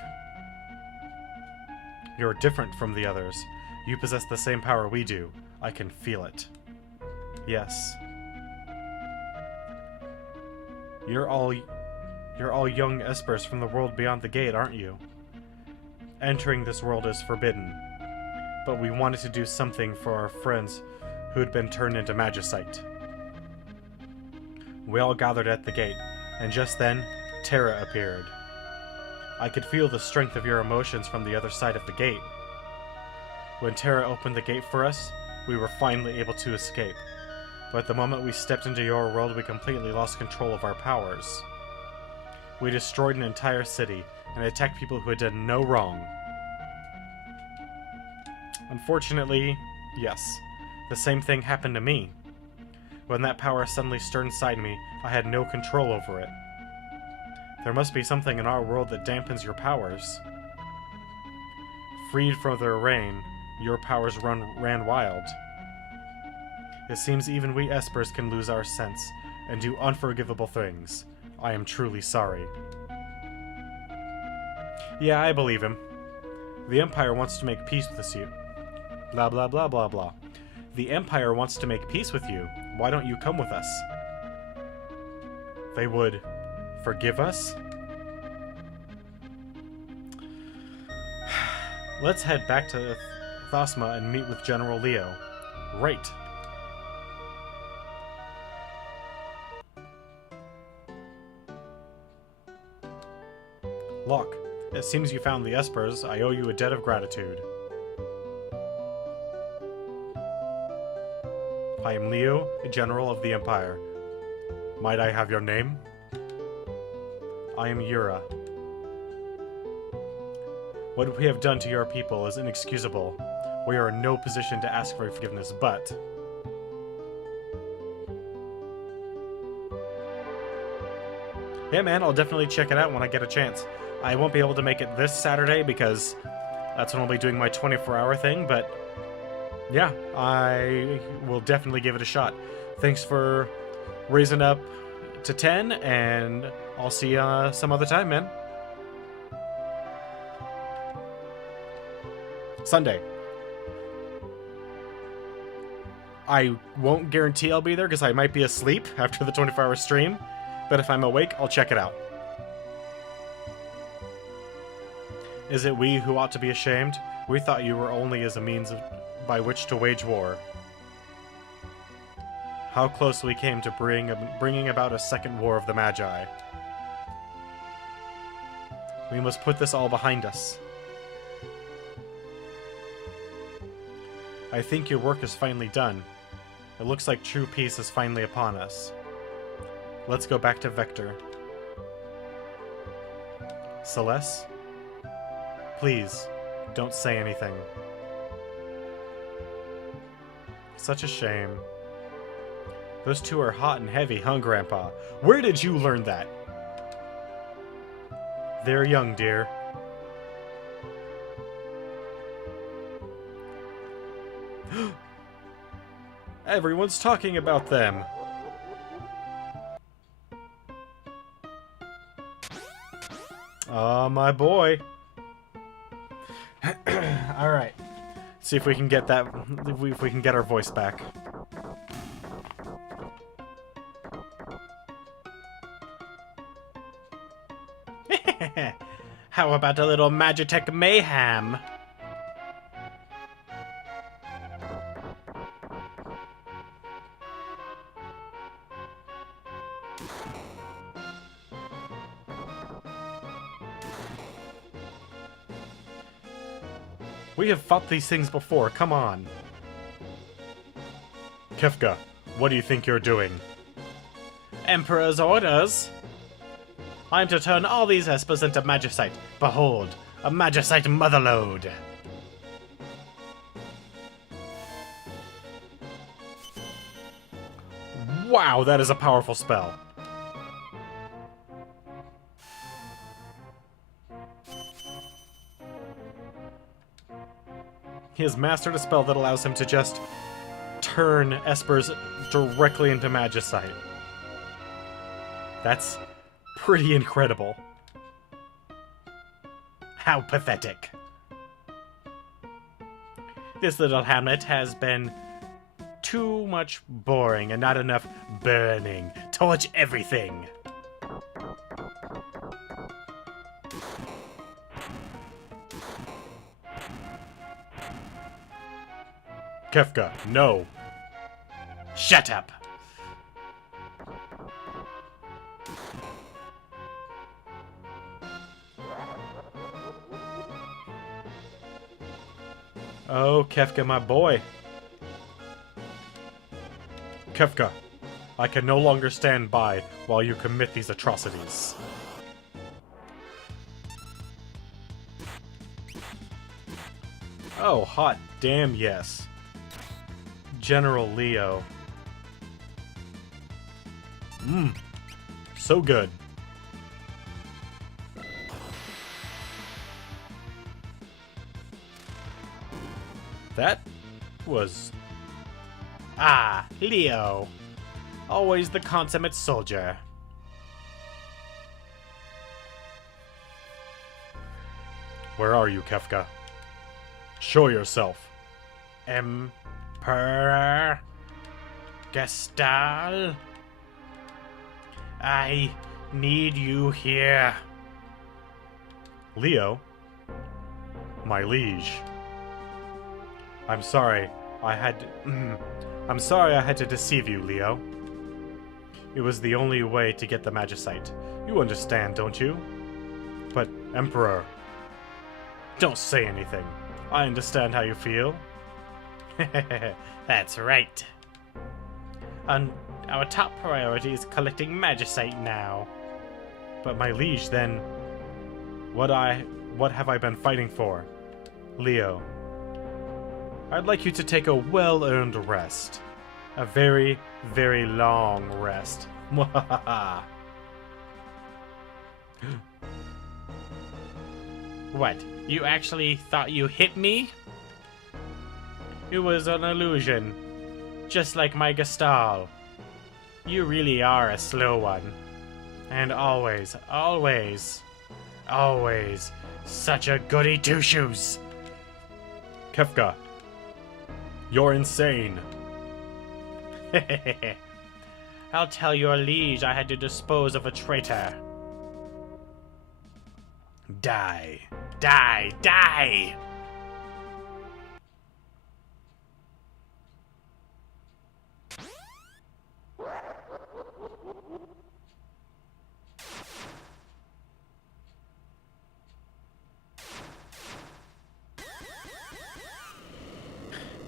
You're different from the others. You possess the same power we do. I can feel it. Yes. You're all young espers from the world beyond the gate, aren't you? Entering this world is forbidden. But we wanted to do something for our friends who had been turned into magicite. We all gathered at the gate, and just then, Terra appeared. I could feel the strength of your emotions from the other side of the gate. When Terra opened the gate for us, we were finally able to escape. But the moment we stepped into your world, we completely lost control of our powers. We destroyed an entire city, and attacked people who had done no wrong. Unfortunately, yes, the same thing happened to me. When that power suddenly stirred inside me, I had no control over it. There must be something in our world that dampens your powers. Freed from their reign, your powers ran wild. It seems even we espers can lose our sense and do unforgivable things. I am truly sorry. Yeah, I believe him. The Empire wants to make peace with you. Blah blah blah blah blah. The Empire wants to make peace with you. Why don't you come with us? They would forgive us? Let's head back to Thasma and meet with General Leo. Right. Locke, it seems you found the Espers. I owe you a debt of gratitude. I am Leo, General of the Empire. Might I have your name? I am Yura. What we have done to your people is inexcusable. We are in no position to ask for forgiveness, but... yeah, man, I'll definitely check it out when I get a chance. I won't be able to make it this Saturday because that's when I'll be doing my 24-hour thing, but yeah, I will definitely give it a shot. Thanks for raising up to 10, and I'll see you some other time, man. Sunday. I won't guarantee I'll be there because I might be asleep after the 24-hour stream, but if I'm awake, I'll check it out. Is it we who ought to be ashamed? We thought you were only as a means by which to wage war. How close we came to bringing about a second war of the Magi. We must put this all behind us. I think your work is finally done. It looks like true peace is finally upon us. Let's go back to Vector. Celeste? Please, don't say anything. Such a shame. Those two are hot and heavy, huh, Grandpa? Where did you learn that? They're young, dear. Everyone's talking about them. Oh, my boy. Alright. See if we can get that, if we can get our voice back. How about a little Magitech mayhem? We have fought these things before, come on. Kefka, what do you think you're doing? Emperor's orders. I'm to turn all these espers into magicite. Behold, a magicite motherlode. Wow, that is a powerful spell. He has mastered a spell that allows him to just turn espers directly into magicite. That's pretty incredible. How pathetic. This little hamlet has been too much boring and not enough burning. Torch everything. Kefka, no. Shut up. Oh, Kefka, my boy. Kefka, I can no longer stand by while you commit these atrocities. Oh, hot damn yes. General Leo. So good. That was... Ah, Leo. Always the consummate soldier. Where are you, Kefka? Show yourself. Emperor Gestal? I need you here. Leo? My liege. I'm sorry I had to deceive you, Leo. It was the only way to get the magicite. You understand, don't you? But, Emperor, don't say anything. I understand how you feel. That's right. Our top priority is collecting magicite now. But my liege, then, what have I been fighting for? Leo, I'd like you to take a well-earned rest. A very, very long rest. What? You actually thought you hit me? It was an illusion. Just like my Gestal. You really are a slow one. And always, always, always such a goody two-shoes. Kefka, you're insane. I'll tell your liege I had to dispose of a traitor. Die. Die. Die!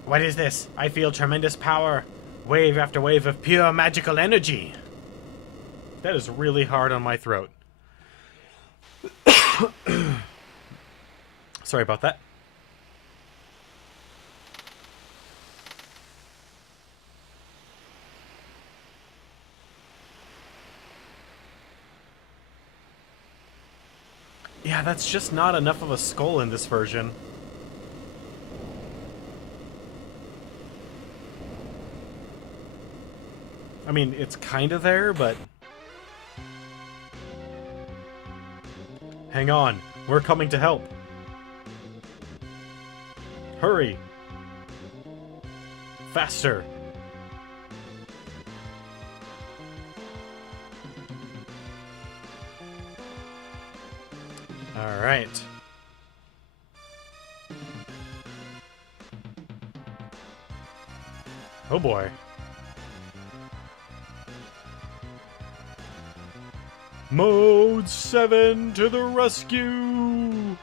What is this? I feel tremendous power. Wave after wave of pure magical energy. That is really hard on my throat. Sorry about that. Yeah, that's just not enough of a skull in this version. I mean, it's kind of there, but... Hang on. We're coming to help. Hurry. Faster. All right. Oh boy. Mode 7 to the rescue!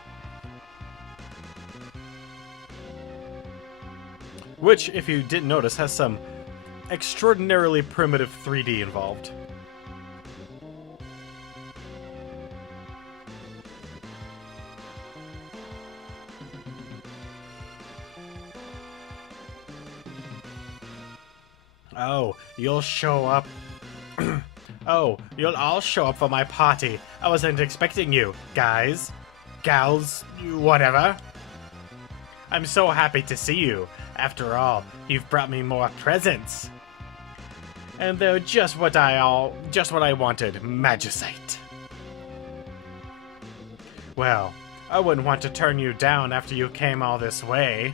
Which, if you didn't notice, has some extraordinarily primitive 3D involved. Oh, you'll show up. Oh, you'll all show up for my party. I wasn't expecting you, guys. Gals, whatever. I'm so happy to see you. After all, you've brought me more presents. And they're just what I wanted, magicite. Well, I wouldn't want to turn you down after you came all this way.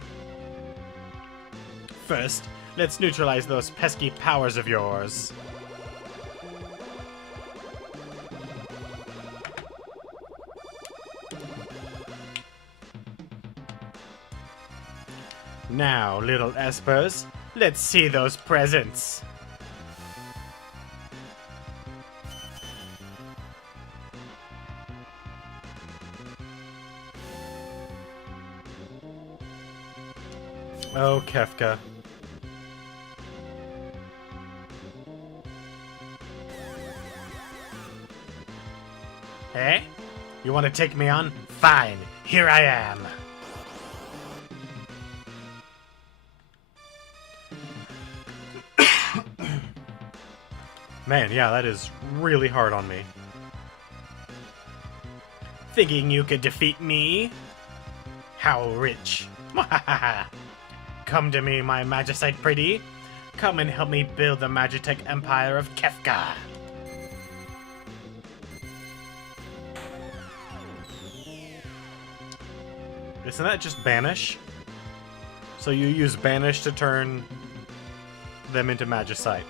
First, let's neutralize those pesky powers of yours. Now, little espers, let's see those presents. Oh, Kefka. Eh? You want to take me on? Fine, here I am. Man, yeah, that is really hard on me. Thinking you could defeat me? How rich. Come to me, my magicite pretty. Come and help me build the Magitech Empire of Kefka. Isn't that just banish? So you use banish to turn them into magicite.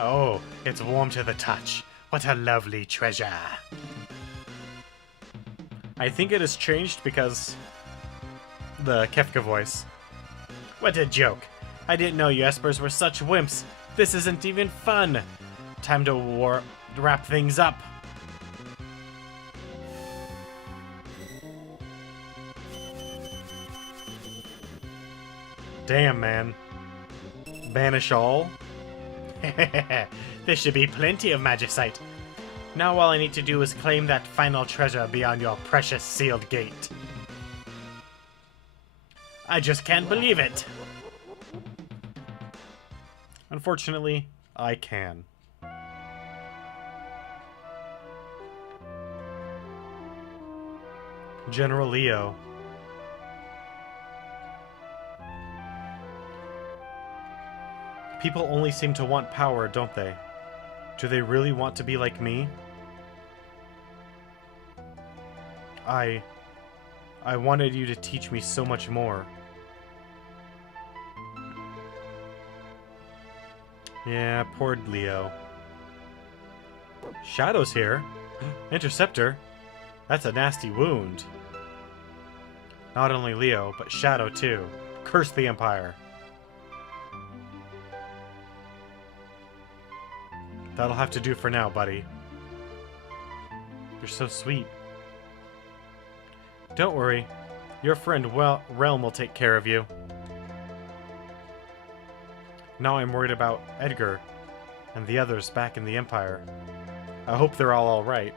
Oh, it's warm to the touch. What a lovely treasure. I think it has changed because the Kefka voice. What a joke. I didn't know you espers were such wimps. This isn't even fun. Time to wrap things up. Damn, man. Banish all? There should be plenty of magicite. Now all I need to do is claim that final treasure beyond your precious sealed gate. I just can't believe it. Unfortunately, I can. General Leo. People only seem to want power, don't they? Do they really want to be like me? I wanted you to teach me so much more. Yeah, poor Leo. Shadow's here. Interceptor? That's a nasty wound. Not only Leo, but Shadow too. Curse the Empire. That'll have to do for now, buddy. You're so sweet. Don't worry. Your friend Realm will take care of you. Now I'm worried about Edgar and the others back in the Empire. I hope they're all alright.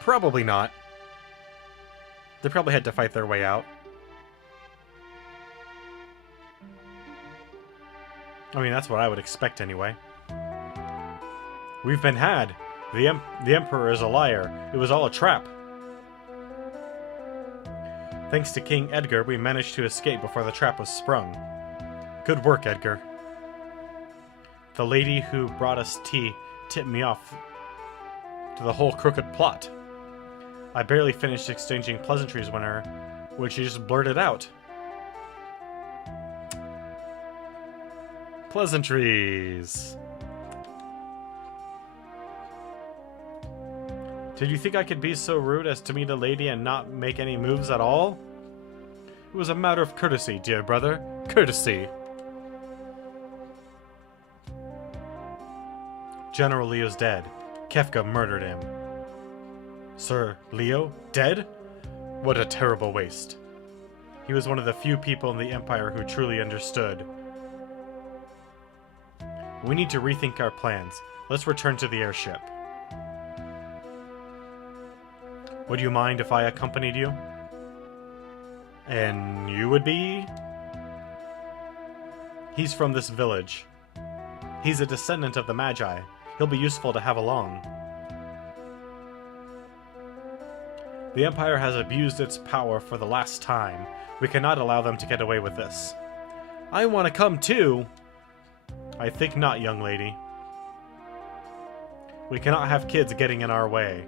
Probably not. They probably had to fight their way out. I mean, that's what I would expect anyway. We've been had. The Emperor is a liar. It was all a trap. Thanks to King Edgar, we managed to escape before the trap was sprung. Good work, Edgar. The lady who brought us tea tipped me off to the whole crooked plot. I barely finished exchanging pleasantries when she just blurted out. Pleasantries. Did you think I could be so rude as to meet a lady and not make any moves at all? It was a matter of courtesy, dear brother. Courtesy. General Leo's dead. Kefka murdered him. Sir Leo? Dead? What a terrible waste. He was one of the few people in the Empire who truly understood. We need to rethink our plans. Let's return to the airship. Would you mind if I accompanied you? And you would be? He's from this village. He's a descendant of the Magi. He'll be useful to have along. The Empire has abused its power for the last time. We cannot allow them to get away with this. I want to come too! I think not, young lady. We cannot have kids getting in our way.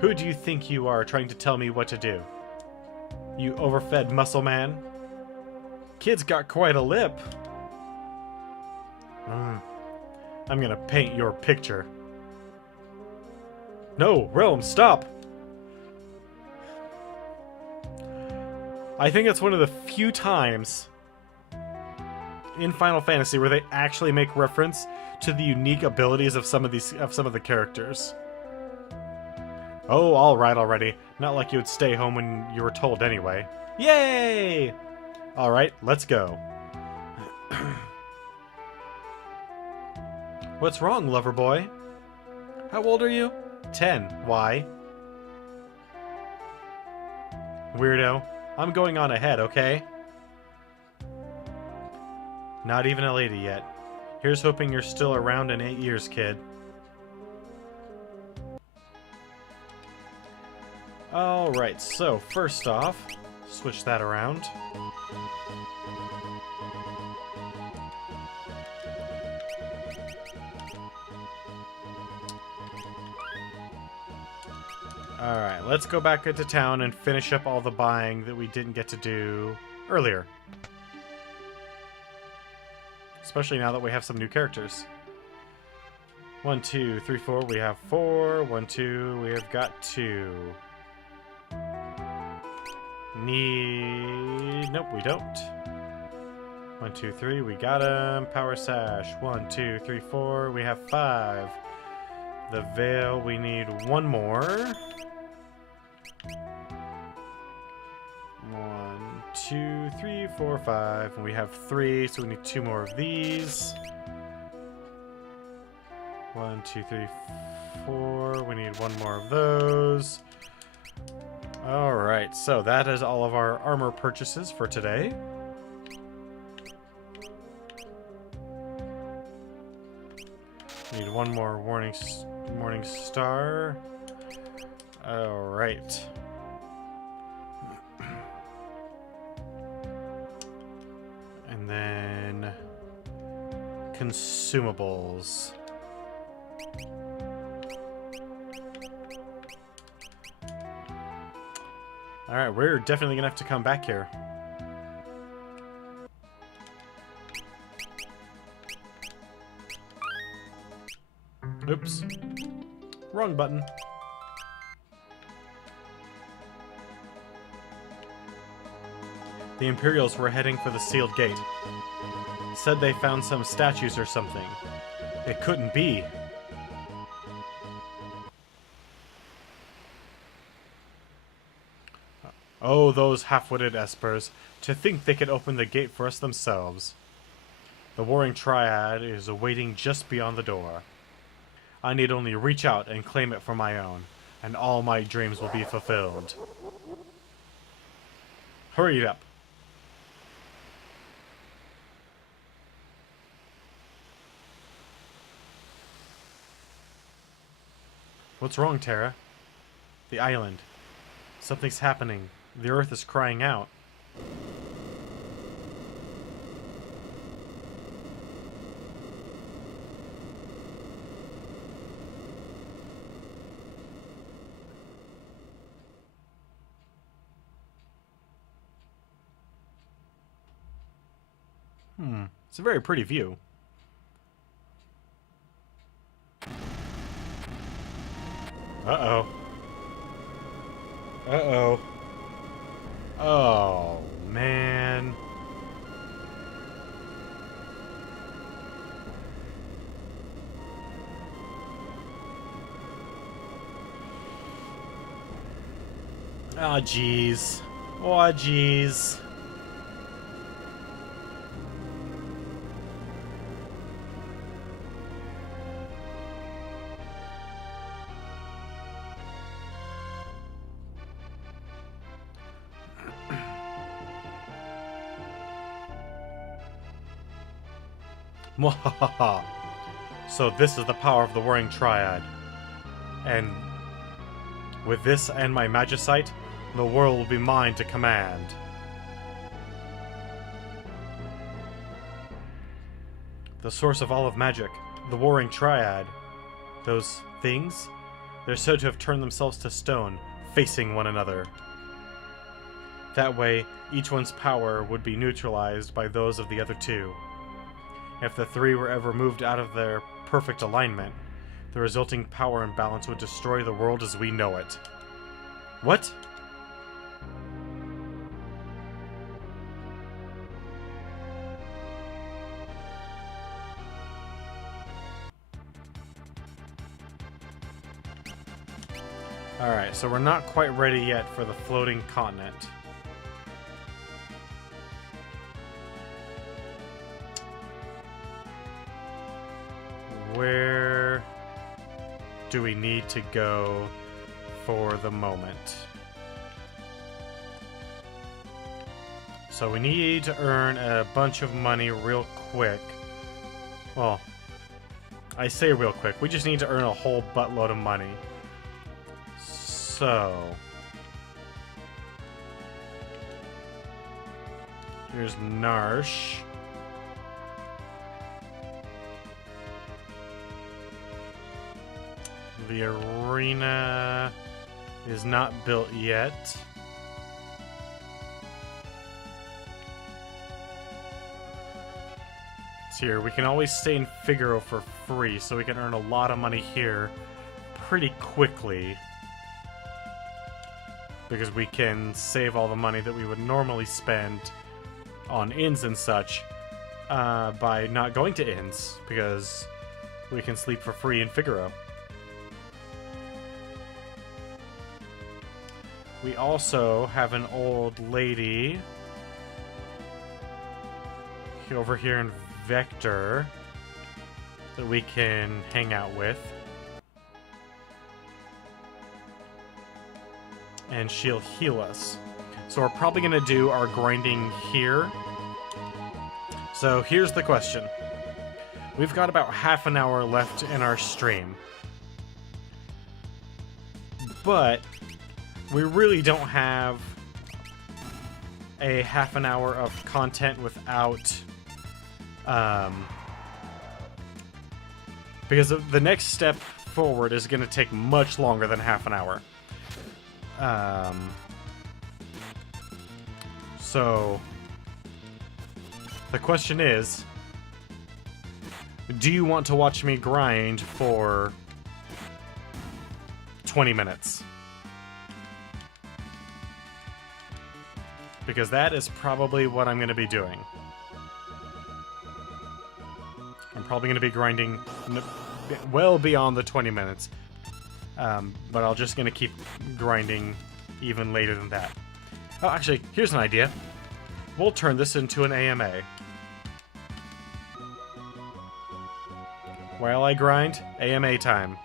Who do you think you are trying to tell me what to do? You overfed muscle man? Kid's got quite a lip. I'm gonna paint your picture. No, Realm, stop! I think it's one of the few times in Final Fantasy where they actually make reference to the unique abilities of some of the characters. Oh, alright already. Not like you would stay home when you were told anyway. Yay! Alright, let's go. What's wrong, lover boy? How old are you? 10. Why? Weirdo. I'm going on ahead, okay? Not even a lady yet. Here's hoping you're still around in 8 years, kid. Alright, so first off, switch that around. Alright, let's go back into town and finish up all the buying that we didn't get to do earlier. Especially now that we have some new characters. 1, 2, 3, 4, we have 4. 1, 2, we have got 2. Nope, we don't. 1, 2, 3, we got him. Power Sash. 1, 2, 3, 4, we have 5. The Veil, we need 1 more. 1, 2, 3, 4, 5. And we have 3, so we need 2 more of these. 1, 2, 3, 4. We need 1 more of those. Alright, so that is all of our armor purchases for today. Need 1 more Morning Star. Alright. And then consumables. Alright, we're definitely gonna have to come back here. Oops. Wrong button. The Imperials were heading for the sealed gate. Said they found some statues or something. It couldn't be. Oh, those half-witted espers. To think they could open the gate for us themselves. The Warring Triad is awaiting just beyond the door. I need only reach out and claim it for my own, and all my dreams will be fulfilled. Hurry it up. What's wrong, Terra? The island. Something's happening. The earth is crying out. It's a very pretty view. Uh-oh. Uh-oh. Oh, man. Oh, jeez. Oh, jeez. Mwahaha. So this is the power of the Warring Triad. And with this and my Magicite, the world will be mine to command. The source of all of magic, the Warring Triad. Those things, they're said to have turned themselves to stone, facing one another. That way, each one's power would be neutralized by those of the other two. If the three were ever moved out of their perfect alignment, the resulting power imbalance would destroy the world as we know it. What? Alright, so we're not quite ready yet for the floating continent. Where do we need to go for the moment? So we need to earn a bunch of money real quick. Well, I say real quick. We just need to earn a whole buttload of money. So here's Narsh. The arena is not built yet. It's here. We can always stay in Figaro for free, so we can earn a lot of money here pretty quickly. Because we can save all the money that we would normally spend on inns and such by not going to inns, because we can sleep for free in Figaro. We also have an old lady over here in Vector that we can hang out with. And she'll heal us. So we're probably going to do our grinding here. So here's the question. We've got about half an hour left in our stream. But we really don't have a half an hour of content without... because the next step forward is going to take much longer than half an hour. So the question is, do you want to watch me grind for 20 minutes? Because that is probably what I'm going to be doing. I'm probably going to be grinding well beyond the 20 minutes. But I'm just going to keep grinding even later than that. Oh, actually, here's an idea. We'll turn this into an AMA. While I grind, AMA time.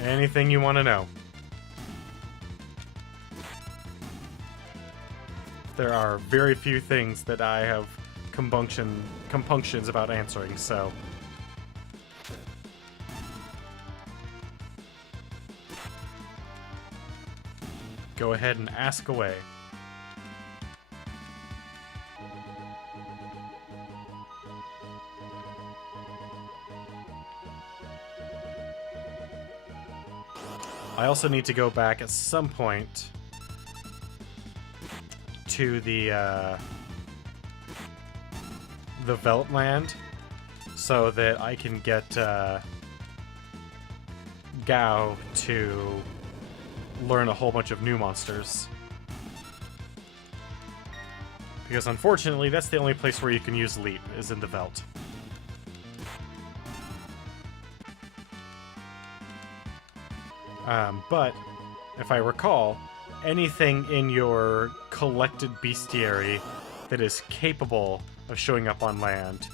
Anything you want to know. There are very few things that I have compunctions about answering, so... go ahead and ask away. I also need to go back at some point to the Veltland so that I can get Gao to learn a whole bunch of new monsters. Because unfortunately, that's the only place where you can use Leap, is in the Velt. But, if I recall, anything in your collected bestiary that is capable of showing up on land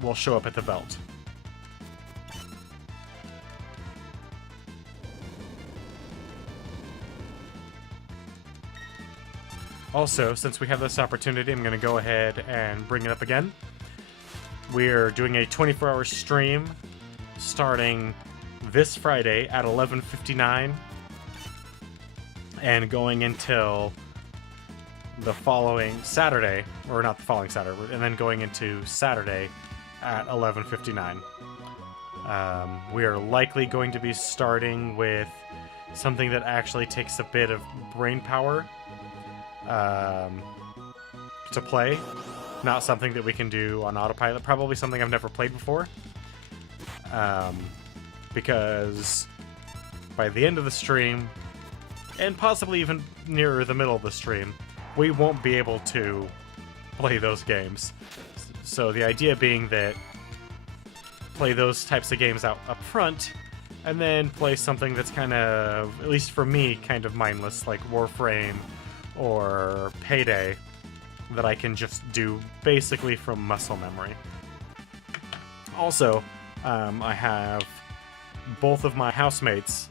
will show up at the Velt. Also, since we have this opportunity, I'm going to go ahead and bring it up again. We're doing a 24-hour stream starting this Friday at 11:59 and going until the following Saturday, or not the following Saturday, and then going into Saturday at 11:59. We are likely going to be starting with something that actually takes a bit of brain power to play, not something that we can do on autopilot. Probably something I've never played before, because by the end of the stream, and possibly even nearer the middle of the stream, we won't be able to play those games. So the idea being that play those types of games out up front, and then play something that's kind of, at least for me, kind of mindless, like Warframe or Payday, that I can just do basically from muscle memory. Also, I have both of my housemates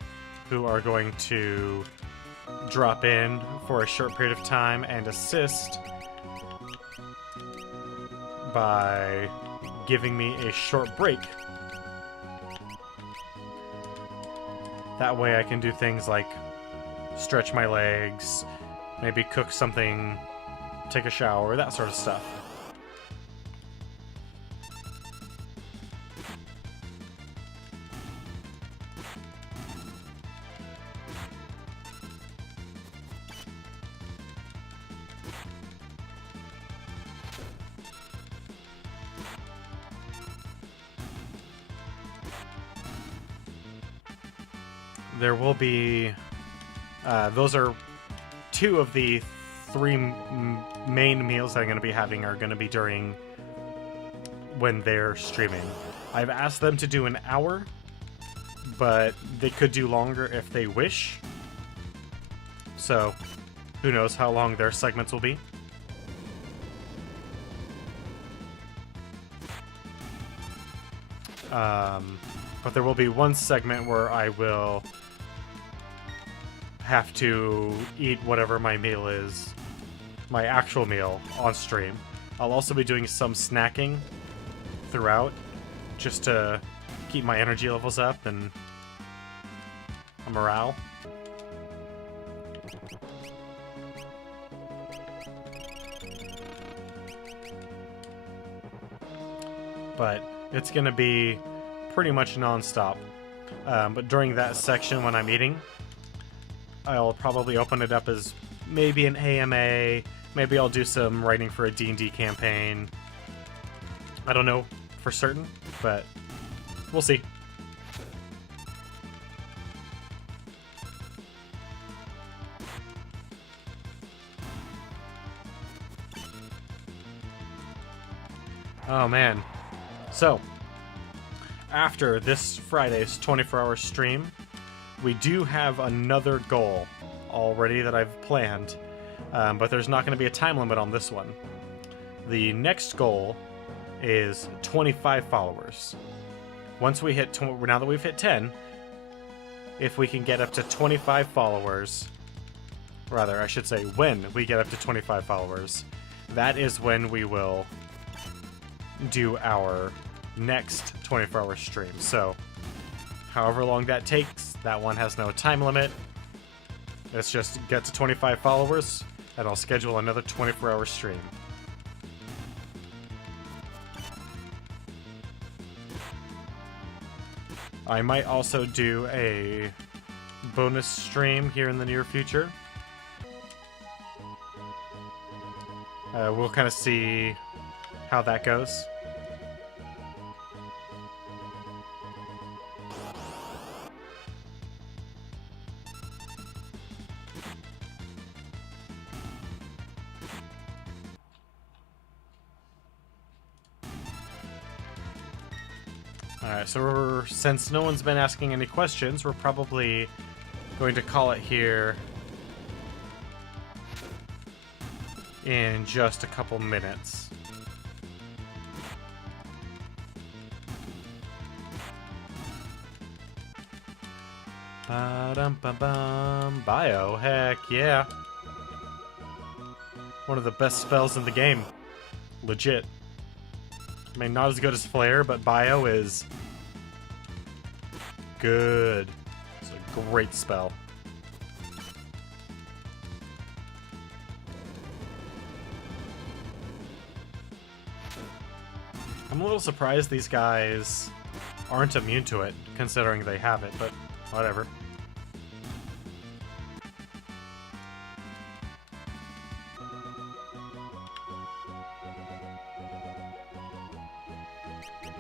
who are going to drop in for a short period of time and assist by giving me a short break. That way I can do things like stretch my legs, maybe cook something, take a shower, that sort of stuff. There will be... those are two of the three main meals that I'm going to be having are going to be during when they're streaming. I've asked them to do an hour, but they could do longer if they wish. So, who knows how long their segments will be. But there will be one segment where I will have to eat whatever my meal is, my actual meal, on stream. I'll also be doing some snacking throughout, just to keep my energy levels up and morale. But it's gonna be pretty much non-stop. But during that section when I'm eating, I'll probably open it up as maybe an AMA, maybe I'll do some writing for a D&D campaign. I don't know for certain, but we'll see. Oh man. So, after this Friday's 24-hour stream, we do have another goal already that I've planned, but there's not going to be a time limit on this one. The next goal is 25 followers. Once we hit, now that we've hit 10, if we can get up to 25 followers, rather, I should say when we get up to 25 followers, that is when we will do our next 24-hour stream. So, however long that takes, that one has no time limit. Let's just get to 25 followers, and I'll schedule another 24-hour stream. I might also do a bonus stream here in the near future. We'll kind of see how that goes. Alright, so since no one's been asking any questions, we're probably going to call it here in just a couple minutes. Ba-dum-ba-bum. Bio, heck yeah. One of the best spells in the game. Legit. I mean, not as good as Flare, but Bio is good. It's a great spell. I'm a little surprised these guys aren't immune to it, considering they have it, but whatever.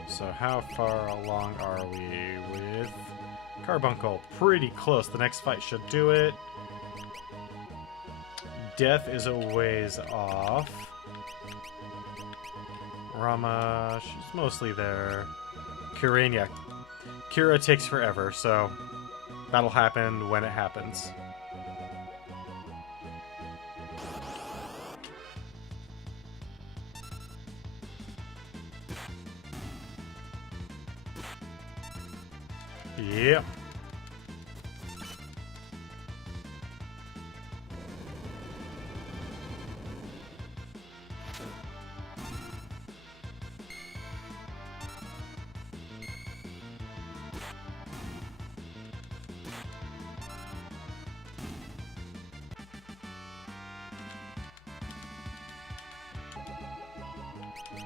So how far along are we with Carbuncle? Pretty close. The next fight should do it. Death is a ways off. Rama, she's mostly there. Kirin, yeah. Kira takes forever, so that'll happen when it happens. Yep.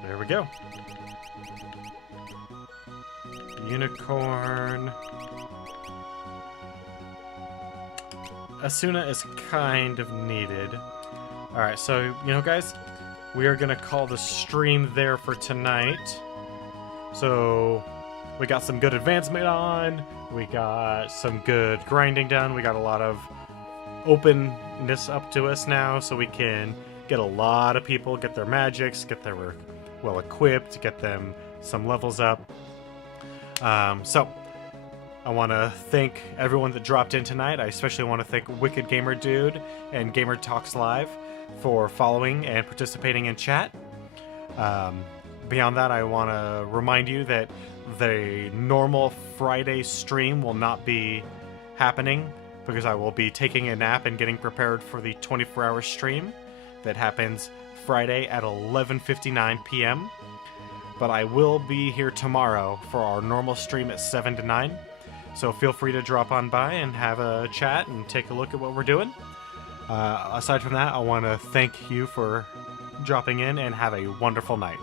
There we go. Unicorn. Asuna is kind of needed. Alright, so, you know, guys, we are going to call the stream there for tonight. So, we got some good advancement on. We got some good grinding done. We got a lot of openness up to us now, so we can get a lot of people, get their magics, get their well equipped, get them some levels up. So, I want to thank everyone that dropped in tonight. I especially want to thank Wicked Gamer Dude and Gamer Talks Live for following and participating in chat. Beyond that, I want to remind you that the normal Friday stream will not be happening because I will be taking a nap and getting prepared for the 24-hour stream that happens Friday at 11:59 p.m. But I will be here tomorrow for our normal stream at 7 to 9. So feel free to drop on by and have a chat and take a look at what we're doing. Aside from that, I want to thank you for dropping in and have a wonderful night.